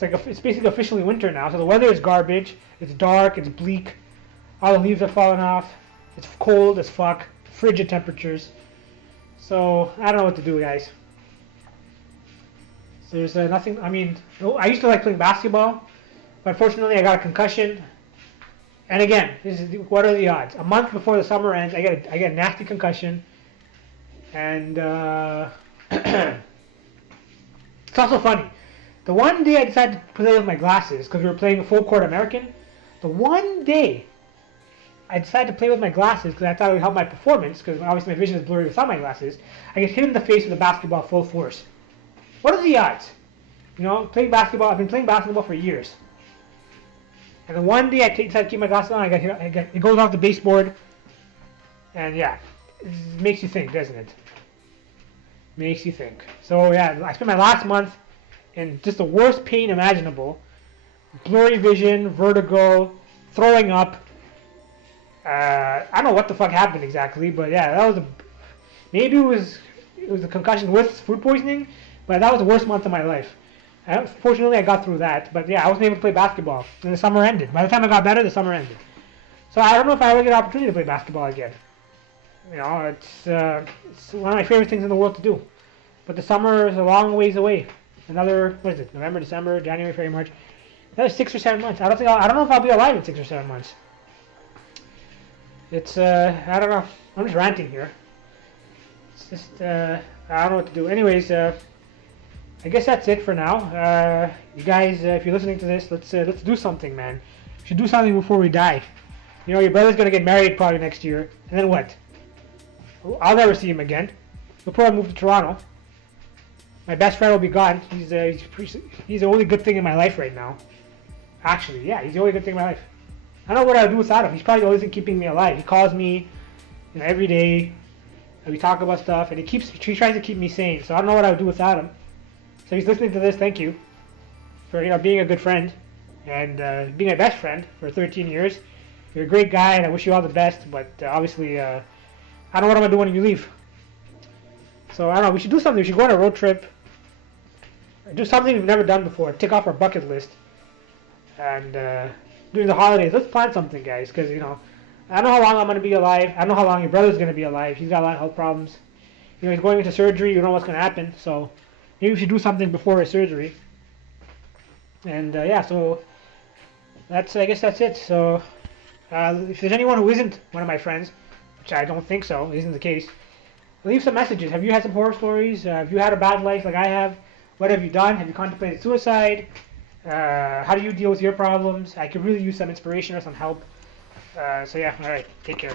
It's basically officially winter now, so the weather is garbage. It's dark, it's bleak. All the leaves are falling off. It's cold as fuck. Frigid temperatures. So I don't know what to do, guys. So there's nothing. I mean, I used to like playing basketball, but unfortunately I got a concussion. And again, what are the odds? A month before the summer ends, I get a nasty concussion. And it's also funny. The one day I decided to play with my glasses, because we were playing a full court American, the one day I decided to play with my glasses because I thought it would help my performance, because obviously my vision is blurry without my glasses, I get hit in the face with a basketball full force. What are the odds? You know, playing basketball, I've been playing basketball for years. And the one day I decided to keep my glasses on, it goes off the baseboard. And yeah, it makes you think, doesn't it? Makes you think. So yeah, I spent my last month in just the worst pain imaginable. Blurry vision, vertigo, throwing up. I don't know what the fuck happened exactly, but yeah, that was maybe it was a concussion with food poisoning, but that was the worst month of my life. Fortunately, I got through that, but yeah, I wasn't able to play basketball, and the summer ended. By the time I got better, the summer ended. So I don't know if I ever get an opportunity to play basketball again. You know, it's one of my favorite things in the world to do. But the summer is a long ways away. Another, what is it, November, December, January, February, March. Another 6 or 7 months. I don't know if I'll be alive in 6 or 7 months. It's, I don't know. I'm just ranting here. It's just, I don't know what to do. Anyways, I guess that's it for now. You guys, if you're listening to this, let's do something, man. We should do something before we die. You know, your brother's gonna get married probably next year, and then what? I'll never see him again. He'll probably move to Toronto. My best friend will be gone. He's the only good thing in my life right now. Actually, yeah, he's the only good thing in my life. I don't know what I would do without him. He's probably the only thing keeping me alive. He calls me, you know, every day, and we talk about stuff, and he tries to keep me sane. So I don't know what I would do without him. So if he's listening to this, thank you for, you know, being a good friend and being my best friend for 13 years. You're a great guy, and I wish you all the best. But obviously, I don't know what I'm gonna do when you leave. So I don't know. We should do something. We should go on a road trip. Do something we've never done before. Tick off our bucket list. And during the holidays, let's plan something, guys. Because, you know, I don't know how long I'm going to be alive. I don't know how long your brother's going to be alive. He's got a lot of health problems. You know, he's going into surgery. You don't know what's going to happen. So maybe we should do something before his surgery. And, yeah, so I guess that's it. So if there's anyone who isn't one of my friends, which I don't think so, isn't the case, leave some messages. Have you had some horror stories? Have you had a bad life like I have? What have you done? Have you contemplated suicide? How do you deal with your problems? I could really use some inspiration or some help. So yeah, alright, take care.